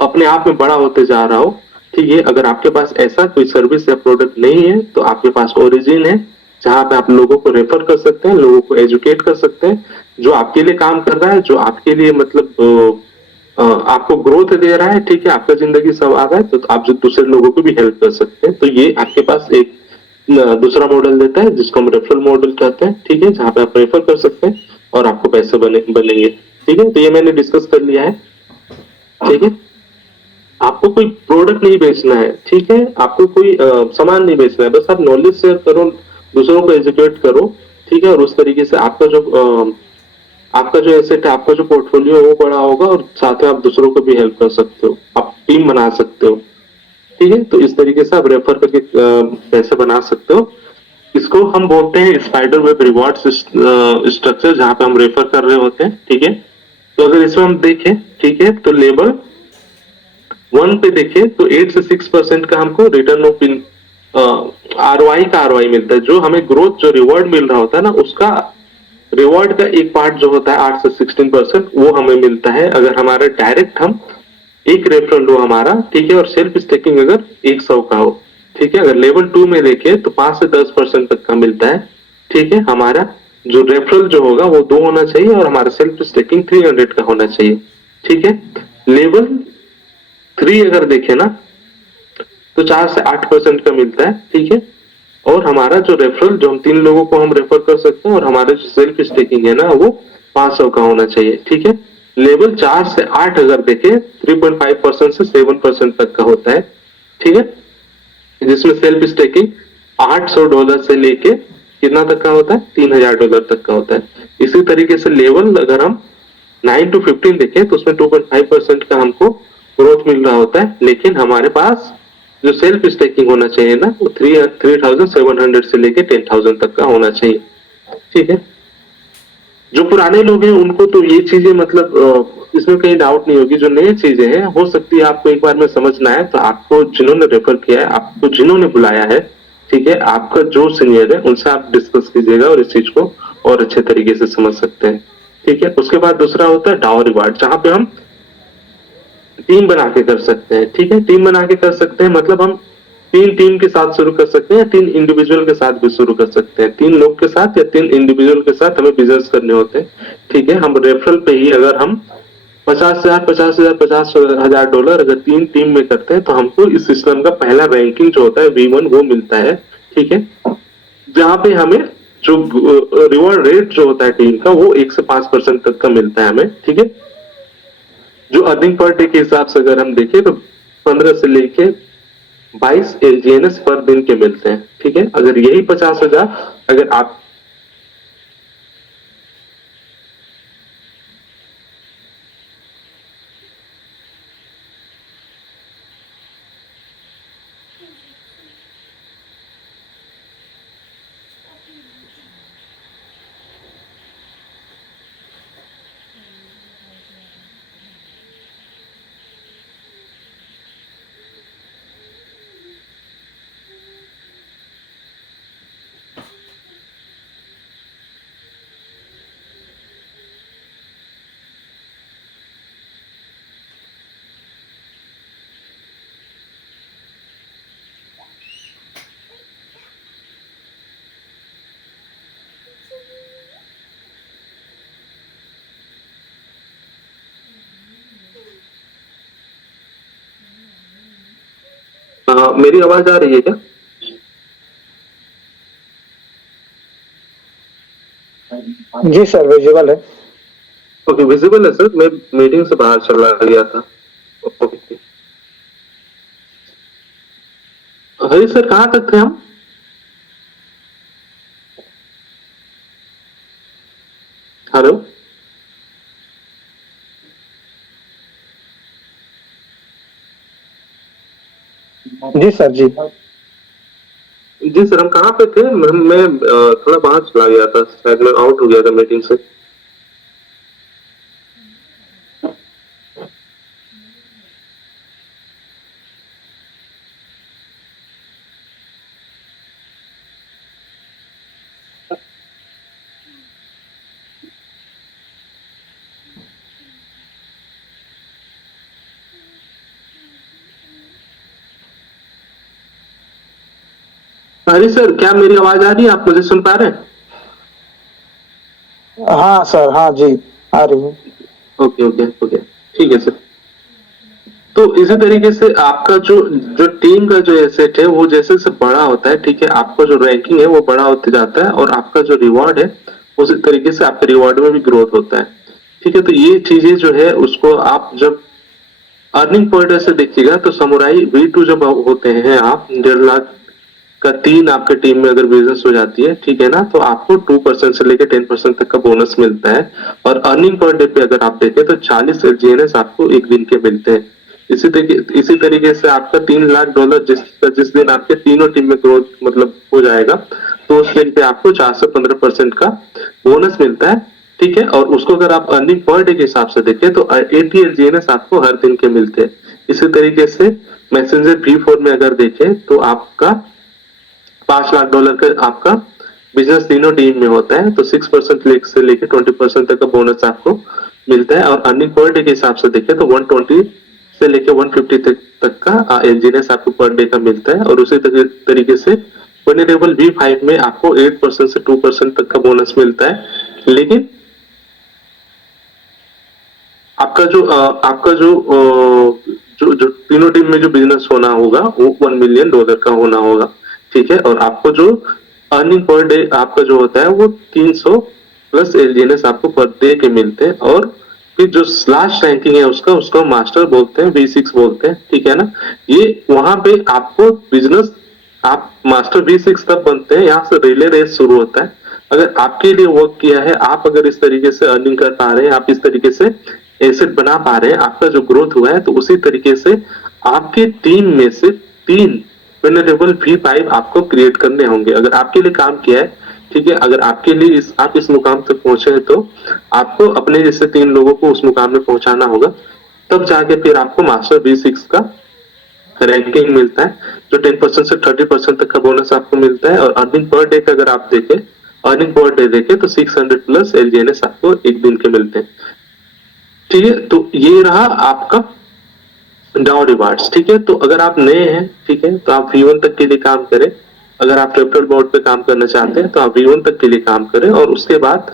अपने आप में बड़ा होते जा रहा हो, ठीक है। अगर आपके पास ऐसा कोई सर्विस या प्रोडक्ट नहीं है तो आपके पास ओरिजिन है जहां पे आप लोगों को रेफर कर सकते हैं, लोगों को एजुकेट कर सकते हैं, जो आपके लिए काम कर रहा है, जो आपके लिए मतलब आपको ग्रोथ दे रहा है, ठीक है, आपका जिंदगी संवार रहा है, तो आप जो दूसरे लोगों को भी हेल्प कर सकते हैं। तो ये आपके पास एक दूसरा मॉडल देता है जिसको हम रेफरल मॉडल कहते हैं, ठीक है, जहां पे आप रेफर कर सकते हैं और आपको पैसे बनेंगे, ठीक है। तो ये मैंने डिस्कस कर लिया है, ठीक है। आपको कोई प्रोडक्ट नहीं बेचना है, ठीक है, आपको कोई सामान नहीं बेचना है, बस आप नॉलेज शेयर करो, दूसरों को एजुकेट करो, ठीक है, और उस तरीके से आपका जो आपका जो एसेट है, आपका जो पोर्टफोलियो है वो बड़ा होगा और साथ में आप दूसरों को भी हेल्प कर सकते हो, आप टीम बना सकते हो। ठीक है, तो इस तरीके से आप रेफर करके पैसे बना सकते हो। इसको हम बोलते हैं स्पाइडर वेब रिवॉर्ड स्ट्रक्चर, जहां पे हम रेफर कर रहे होते हैं। ठीक है, तो अगर इसमें हम देखें, ठीक है, तो लेवल 1 पे देखें तो 8 से 6% का हमको रिटर्न ऑफ इन आरओआई का आरओआई मिलता है। जो हमें ग्रोथ, जो रिवॉर्ड मिल रहा होता है ना, उसका रिवॉर्ड का एक पार्ट जो होता है 8 से 16%, वो हमें मिलता है अगर हमारा डायरेक्ट हम एक रेफरल हो हमारा। ठीक है, और सेल्फ स्टेकिंग अगर 100 का हो। ठीक है, अगर लेवल 2 में देखें तो 5 से 10% तक का मिलता है। ठीक है, हमारा जो रेफरल जो होगा वो 2 होना चाहिए और हमारा सेल्फ स्टेकिंग 300 का होना चाहिए। ठीक है, लेवल 3 अगर देखें ना तो 4 से 8% का मिलता है। ठीक है, और हमारा जो रेफरल, जो हम 3 लोगों को हम रेफर कर सकते हैं, और हमारा जो सेल्फ स्टेकिंग है ना वो 500 का होना चाहिए। ठीक है, लेवल 4 से 8 अगर देखें 3.5% से 7% तक का होता है। ठीक है, जिसमें सेल्फ स्टेकिंग $800 से लेके कितना तक का होता है, $3000 तक का होता है। इसी तरीके से लेवल अगर हम 9 to 15 देखें तो उसमें 2.5% का हमको ग्रोथ मिल रहा होता है, लेकिन हमारे पास जो सेल्फ स्टेकिंग होना चाहिए ना वो 3700 से लेके 10,000 तक का होना चाहिए। ठीक है, जो पुराने लोग हैं उनको तो ये चीजें मतलब इसमें कहीं डाउट नहीं होगी। जो नई चीजें हैं, हो सकती है आपको एक बार में समझ ना आए, तो आपको जिन्होंने रेफर किया है, आपको जिन्होंने बुलाया है, ठीक है, आपका जो सीनियर है उनसे आप डिस्कस कीजिएगा और इस चीज को और अच्छे तरीके से समझ सकते हैं। ठीक है, उसके बाद दूसरा होता है डाउ रिवार्ड, जहां पे हम टीम बना के कर सकते हैं। ठीक है, टीम बना के कर सकते हैं मतलब हम 3 टीम के साथ शुरू कर सकते हैं, 3 इंडिविजुअल के साथ भी शुरू कर सकते हैं। 3 लोग के साथ या 3 इंडिविजुअल के साथ हमें बिजनेस करने होते हैं। ठीक है, हम रेफरल पे ही अगर हम 50,000 50,000 $50,000 अगर 3 टीम में करते हैं तो हमको इस सिस्टम का पहला रैंकिंग जो होता है V1 वो मिलता है। ठीक है, जहां पे हमें जो रिवॉर्ड रेट जो होता है टीम का वो 1 से 5% तक का मिलता है हमें। ठीक है, जो अर्निंग पर डे के हिसाब से अगर हम देखें तो 15 से लेके 22 LGNS पर दिन के मिलते हैं। ठीक है, अगर यही 50,000 अगर आप मेरी आवाज आ रही है क्या? जी सर, विजुअल है। ओके, विजिबल है सर। मैं मीटिंग से बाहर चला गया था। ओके, हरी सर कहाँ तक थे हम? हेलो, जी सर जी। जी सर, हम कहाँ पे थे? मैं थोड़ा बाहर चला गया था, शायद मैं आउट हो गया था मीटिंग से। हरी सर, क्या मेरी आवाज आ रही है? आप मुझे सुन पा रहे हैं? हाँ सर, हाँ जी, आ रही है। ओके ओके ओके, ठीक है सर। तो इसी तरीके से आपका जो जो टीम का जो एसेट है वो जैसे जैसे बड़ा होता है, ठीक है, आपका जो रैंकिंग है वो बड़ा होते जाता है और आपका जो रिवॉर्ड है उसी तरीके से आपके रिवॉर्ड में भी ग्रोथ होता है। ठीक है, तो ये चीजें जो है उसको आप जब अर्निंग पॉइंट से देखिएगा तो समुराई V2 जब होते हैं आप 1.5 लाख का 3 आपके टीम में अगर बिजनेस हो जाती है, ठीक है ना, तो आपको 2% से लेकर 10% तक का बोनस मिलता है। और अर्निंग पर डे पे अगर आप देखें तो 40 LGNS आपको एक दिन के मिलते हैं। इसी तरीके से आपका $3 लाख जिस दिन आपके तीनों टीम में ग्रोथ मतलब हो जाएगा, तो उस दिन पे आपको 4 से 15% का बोनस मिलता है, ठीक है। और उसको अगर आप अर्निंग पर डे के हिसाब से देखें तो 80 LGNS आपको हर दिन के मिलते हैं। इसी तरीके से मैसेंजर V4 में अगर देखें तो आपका $5 लाख का आपका बिजनेस तीनों टीम में होता है, तो 6% से लेके 20% तक का बोनस आपको मिलता है। और अर्निंग पर डे के हिसाब से देखें तो 120 से लेके 150 तक का LGNS आपको पर डे का मिलता है। और उसी तरीके से वनरेबल V5 में आपको 8% से 2% तक का बोनस मिलता है। लेकिन आपका जो तीनों टीम में जो बिजनेस होना होगा वो $1 मिलियन का होना होगा, ठीक है। और आपको जो अर्निंग पर डे आपका जो होता है वो 300 प्लस LGNS आपको पर डे के मिलते हैं। और फिर जो लास्ट रैंकिंग है उसका मास्टर बोलते हैं, V6 बोलते हैं, ठीक है ना। ये वहां पे आपको बिजनेस आप मास्टर V6 तब बनते हैं, यहाँ से रिले रेस शुरू होता है। अगर आपके लिए वर्क किया है, आप अगर इस तरीके से अर्निंग कर पा रहे हैं, आप इस तरीके से एसेट बना पा रहे हैं, आपका जो ग्रोथ हुआ है, तो उसी तरीके से आपके टीम में से 3 वनरेबल V5 आपको क्रिएट करने होंगे। अगर आपके लिए काम किया है, ठीक है, अगर आपके लिए आप इस मुकाम तक पहुंचे हैं, तो आपको अपने जैसे 3 लोगों को उस मुकाम में पहुंचाना होगा। तब जाके फिर आपको मास्टर V6 का रैंकिंग मिलता है, जो 10% से 30% तक का बोनस आपको मिलता है। और अर्निंग पर डे का अगर आप देखें, अर्निंग पर डे देखें तो 600 प्लस LGNS आपको एक दिन के मिलते हैं, ठीक है। तो ये रहा आपका डाउन रिवार्ड्स, ठीक है। तो अगर आप नए हैं, ठीक है, तो आप V1 तक के लिए काम करें। अगर आप रेफरल बोर्ड पे काम करना चाहते हैं तो आप V1 तक के लिए काम करें, और उसके बाद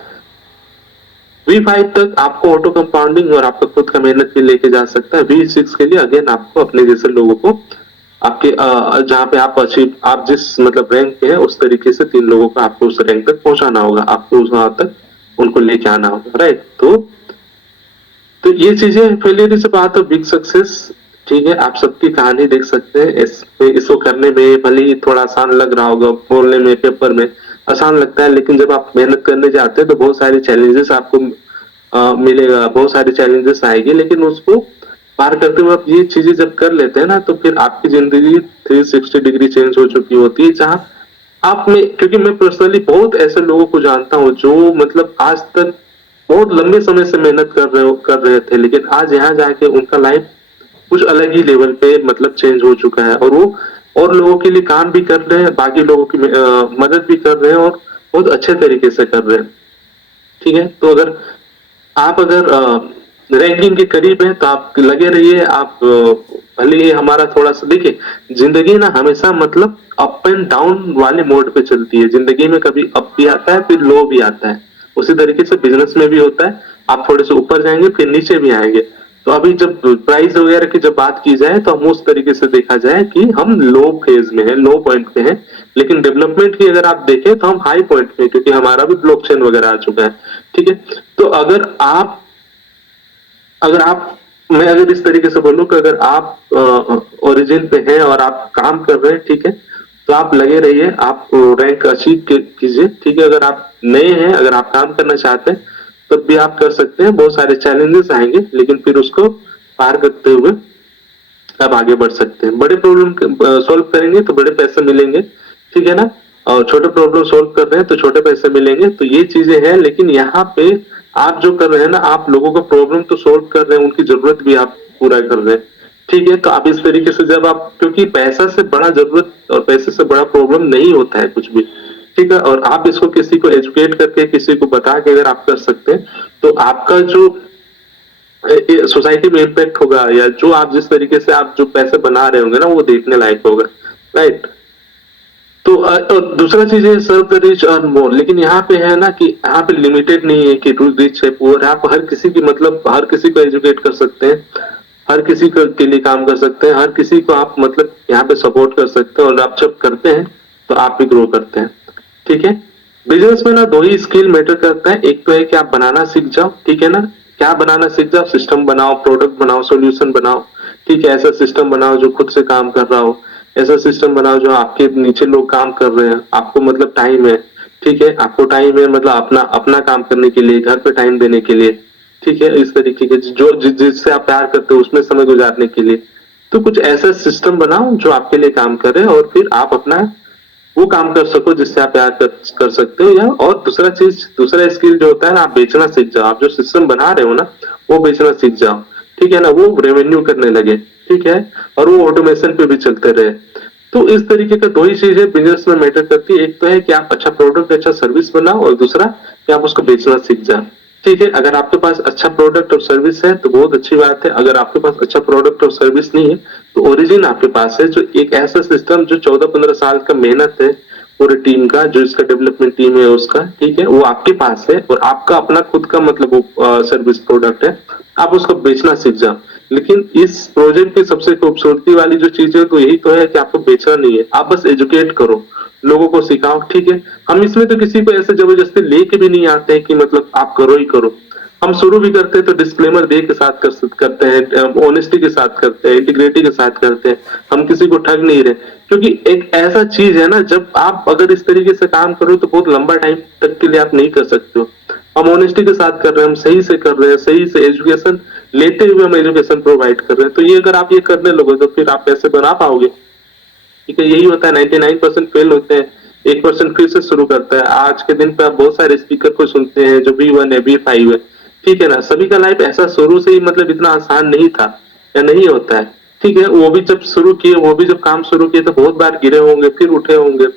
V5 तक आपको ऑटो कंपाउंडिंग और आपका खुद का मेहनत भी लेके जा सकता है। V6 के लिए अगेन आपको अपने जैसे लोगों को आपके जहाँ पे आप जिस मतलब रैंक पे है उस तरीके से 3 लोगों को आपको उस रैंक तक पहुंचाना होगा, आपको वहां तक उनको लेके आना होगा, राइट। तो ये चीजें फेलियर से बात है, बिग सक्सेस, ठीक है। आप सबकी कहानी देख सकते हैं। इसको करने में भले ही थोड़ा आसान लग रहा होगा, बोलने में पेपर में आसान लगता है, लेकिन जब आप मेहनत करने जाते हैं तो बहुत सारे चैलेंजेस आपको मिलेगा, बहुत सारे चैलेंजेस आएंगे, लेकिन उसको पार करते हुए आप ये चीजें जब कर लेते हैं ना, तो फिर आपकी जिंदगी 360 डिग्री चेंज हो चुकी होती है। जहाँ आप में, क्योंकि मैं पर्सनली बहुत ऐसे लोगों को जानता हूँ जो मतलब आज तक बहुत लंबे समय से मेहनत कर रहे थे, लेकिन आज यहाँ जाके उनका लाइफ कुछ अलग ही लेवल पे मतलब चेंज हो चुका है। और वो और लोगों के लिए काम भी कर रहे हैं, बाकी लोगों की मदद भी कर रहे हैं, और बहुत अच्छे तरीके से कर रहे हैं, ठीक है। तो अगर रैंकिंग के करीब है तो आप लगे रहिए। आप भले ही हमारा थोड़ा सा देखिए, जिंदगी ना हमेशा मतलब अप एंड डाउन वाले मोड पे चलती है। जिंदगी में कभी अप भी आता है, फिर लो भी आता है। उसी तरीके से बिजनेस में भी होता है, आप थोड़े से ऊपर जाएंगे फिर नीचे भी आएंगे। तो अभी जब प्राइस वगैरह की जब बात की जाए, तो हम उस तरीके से देखा जाए कि हम लो फेज में है, लो पॉइंट पे है। लेकिन डेवलपमेंट की अगर आप देखें तो हम हाई पॉइंट पे, क्योंकि हमारा भी ब्लॉकचेन वगैरह आ चुका है, ठीक है। तो मैं अगर इस तरीके से बोलूं कि अगर आप ओरिजिन पे हैं और आप काम कर रहे हैं, ठीक है, तो आप लगे रहिए, आप रैंक अचीव कीजिए, ठीक है। अगर आप नए हैं, अगर आप काम करना चाहते हैं, तब भी आप कर सकते हैं। बहुत सारे चैलेंजेस आएंगे, लेकिन फिर उसको पार करते हुए आप आगे बढ़ सकते हैं। बड़े प्रॉब्लम सॉल्व करेंगे तो बड़े पैसे मिलेंगे, ठीक है ना। और छोटे प्रॉब्लम सॉल्व कर रहे हैं तो छोटे पैसे मिलेंगे। तो ये चीजें हैं, लेकिन यहाँ पे आप जो कर रहे हैं ना, आप लोगों का प्रॉब्लम तो सॉल्व कर रहे हैं, उनकी जरूरत भी आप पूरा कर रहे हैं, ठीक है। तो आप इस तरीके से जब आप, क्योंकि पैसा से बड़ा जरूरत और पैसे से बड़ा प्रॉब्लम नहीं होता है कुछ भी, ठीक है। और आप इसको किसी को एजुकेट करके, किसी को बता के अगर आप कर सकते हैं, तो आपका जो सोसाइटी में इम्पैक्ट होगा, या जो आप जिस तरीके से आप जो पैसे बना रहे होंगे ना, वो देखने लायक होगा, राइट। तो और दूसरा चीज है serve the rich earn more. लेकिन यहाँ पे है ना कि यहाँ पे लिमिटेड नहीं है कि रिच है पुअर है, आप हर किसी की मतलब हर किसी को एजुकेट कर सकते हैं, हर किसी के लिए काम कर सकते हैं, हर किसी को आप मतलब यहाँ पे सपोर्ट कर सकते हैं। और आप जब करते हैं तो आप भी ग्रो करते हैं, ठीक है। बिजनेस में ना 2 ही स्किल मैटर करता है। एक तो है कि आप बनाना सीख जाओ, ठीक है ना। क्या बनाना सीख जाओ? सिस्टम बनाओ, प्रोडक्ट बनाओ, सोल्यूशन बनाओ, ठीक है। ऐसा सिस्टम बनाओ जो खुद से काम कर रहा हो, ऐसा सिस्टम बनाओ जो आपके नीचे लोग काम कर रहे हैं, आपको मतलब टाइम है, ठीक है, आपको टाइम है मतलब अपना अपना काम करने के लिए, घर पे टाइम देने के लिए, ठीक है, इस तरीके के जिससे आप प्यार करते हो उसमें समय गुजारने के लिए। तो कुछ ऐसा सिस्टम बनाओ जो आपके लिए काम करे और फिर आप अपना वो काम कर सको जिससे आप प्यार कर सकते हो। या और दूसरा स्किल जो होता है ना, आप बेचना सीख जाओ। आप जो सिस्टम बना रहे हो ना, वो बेचना सीख जाओ, ठीक है ना, वो रेवेन्यू करने लगे, ठीक है, और वो ऑटोमेशन पे भी चलते रहे। तो इस तरीके का दो ही चीजें बिजनेस में मैटर करती है। एक तो है कि आप अच्छा प्रोडक्ट अच्छा सर्विस बनाओ, और दूसरा कि आप उसको बेचना सीख जाओ, ठीक है। अगर आपके पास अच्छा प्रोडक्ट और सर्विस है तो बहुत अच्छी बात है। अगर आपके पास अच्छा प्रोडक्ट और सर्विस नहीं है तो ओरिजिन आपके पास है, जो एक ऐसा सिस्टम जो 14-15 साल का मेहनत है पूरी टीम का, जो इसका डेवलपमेंट टीम है उसका, ठीक है, वो आपके पास है, और आपका अपना खुद का मतलब वो सर्विस प्रोडक्ट है, आप उसको बेचना सीख जाओ। लेकिन इस प्रोजेक्ट की सबसे खूबसूरती वाली जो चीज है तो यही तो है कि आपको बेचना नहीं है, आप बस एजुकेट करो, लोगों को सिखाओ, ठीक है। हम इसमें तो किसी को ऐसे जबरदस्ती लेके भी नहीं आते हैं कि मतलब आप करो ही करो। हम शुरू भी करते हैं तो डिस्क्लेमर दे के साथ करते हैं, ऑनेस्टी के साथ करते हैं, इंटीग्रिटी के साथ करते हैं। हम किसी को ठग नहीं रहे, क्योंकि एक ऐसा चीज है ना, जब आप अगर इस तरीके से काम करो तो बहुत लंबा टाइम तक के लिए आप नहीं कर सकते हो। हम ऑनेस्टी के साथ कर रहे हैं, हम सही से कर रहे हैं, सही से एजुकेशन लेते हुए हम एजुकेशन प्रोवाइड कर रहे हैं। तो ये अगर आप ये करने लोगे तो फिर आप पैसे बना पाओगे, ठीक है। यही होता है, 99% फेल होते हैं, 1% फिर से शुरू करता है। आज के दिन पे आप बहुत सारे स्पीकर को सुनते हैं जो B1 है, B5 है, ठीक है ना। सभी का लाइफ ऐसा शुरू से ही मतलब इतना आसान नहीं था या नहीं होता है, ठीक है। वो भी जब शुरू किए, वो भी जब काम शुरू किए तो बहुत बार गिरे होंगे, फिर उठे होंगे,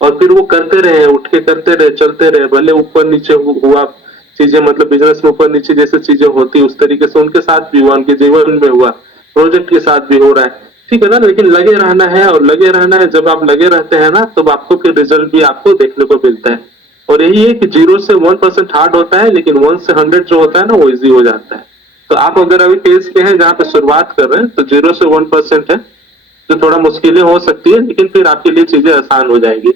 और फिर वो करते रहे, उठ के करते रहे, चलते रहे, भले ऊपर नीचे हुआ चीजें, मतलब बिजनेस में ऊपर नीचे जैसे चीजें होती उस तरीके से उनके साथ भी हुआ, उनके जीवन में हुआ, प्रोजेक्ट के साथ भी हो रहा है, ठीक है ना। लेकिन लगे रहना है, और लगे रहना है, जब आप लगे रहते हैं ना तब आपको फिर रिजल्ट भी आपको देखने को मिलता है। और यही है कि 0 से 1% हार्ड होता है, लेकिन 1 से 100 जो होता है ना वो इजी हो जाता है। तो आप अगर अभी फेज पे हैं जहाँ पे शुरुआत कर रहे हैं तो 0 से 1% है, जो थोड़ा मुश्किलें हो सकती है, लेकिन फिर आपके लिए चीजें आसान हो जाएंगी,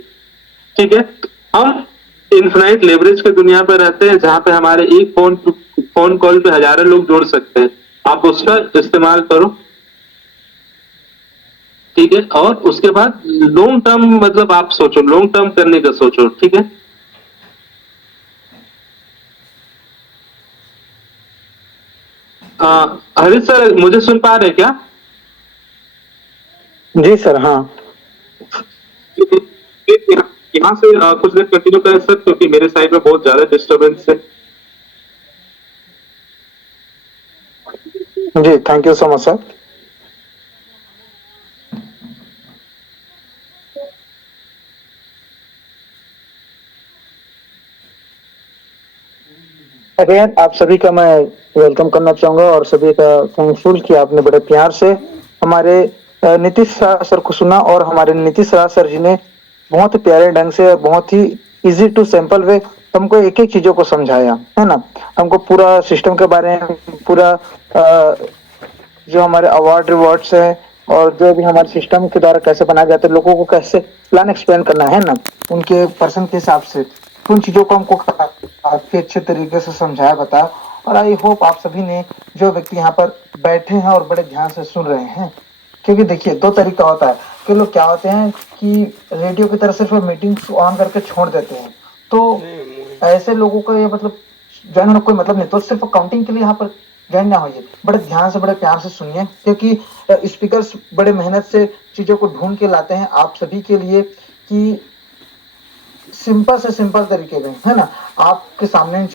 ठीक है। हम इन्फिनाइट लेवरेज की दुनिया पे रहते हैं जहाँ पे हमारे एक फोन कॉल पे हजारों लोग जोड़ सकते हैं। आप उसका इस्तेमाल करो, ठीक है। और उसके बाद लॉन्ग टर्म मतलब आप सोचो, लॉन्ग टर्म करने का सोचो, ठीक है। हरीश सर, मुझे सुन पा रहे क्या? जी सर, हाँ। यहाँ से कुछ देर कंटिन्यू करें सर, क्योंकि मेरे साइड में बहुत ज्यादा डिस्टरबेंस है। जी, thank you so much sir. Again आप सभी का मैं वेलकम करना चाहूंगा, और सभी का थैंकफुल कि आपने बड़े प्यार से हमारे नीतीश शाह सर को सुना, और हमारे नीतीश शाह सर जी ने बहुत ही प्यारे ढंग से और बहुत ही इजी टू सिंपल वे हमको एक एक चीजों को समझाया, है ना। हमको पूरा सिस्टम के बारे में पूरा जो हमारे अवार्ड रिवॉर्ड्स है, और जो भी हमारे सिस्टम के द्वारा कैसे बनाए जाते हैं, लोगों को कैसे प्लान एक्सप्लेन करना है ना, उनके पर्सन के हिसाब से, तो उन चीजों को हमको काफी अच्छे तरीके से समझाया, बताया। और आई होप आप सभी ने, जो व्यक्ति यहाँ पर बैठे हैं और बड़े ध्यान से सुन रहे हैं, क्योंकि देखिए दो तरीका होता है कि लोग क्या होते हैं कि रेडियो की तरह सिर्फ मीटिंग्स ऑन करके छोड़ देते हैं। तो ऐसे लोगों का ये मतलब ज्वाइन होने का कोई मतलब नहीं, तो सिर्फ काउंटिंग के लिए यहाँ पर ज्वाइन ना होइए, बड़े ध्यान से बड़े प्यार से सुनिए, क्योंकि स्पीकर्स बड़े मेहनत से चीजों को ढूंढ के लाते हैं आप सभी के लिए, कि सिंपल से सिंपल तरीके में, है ना, आपके सामने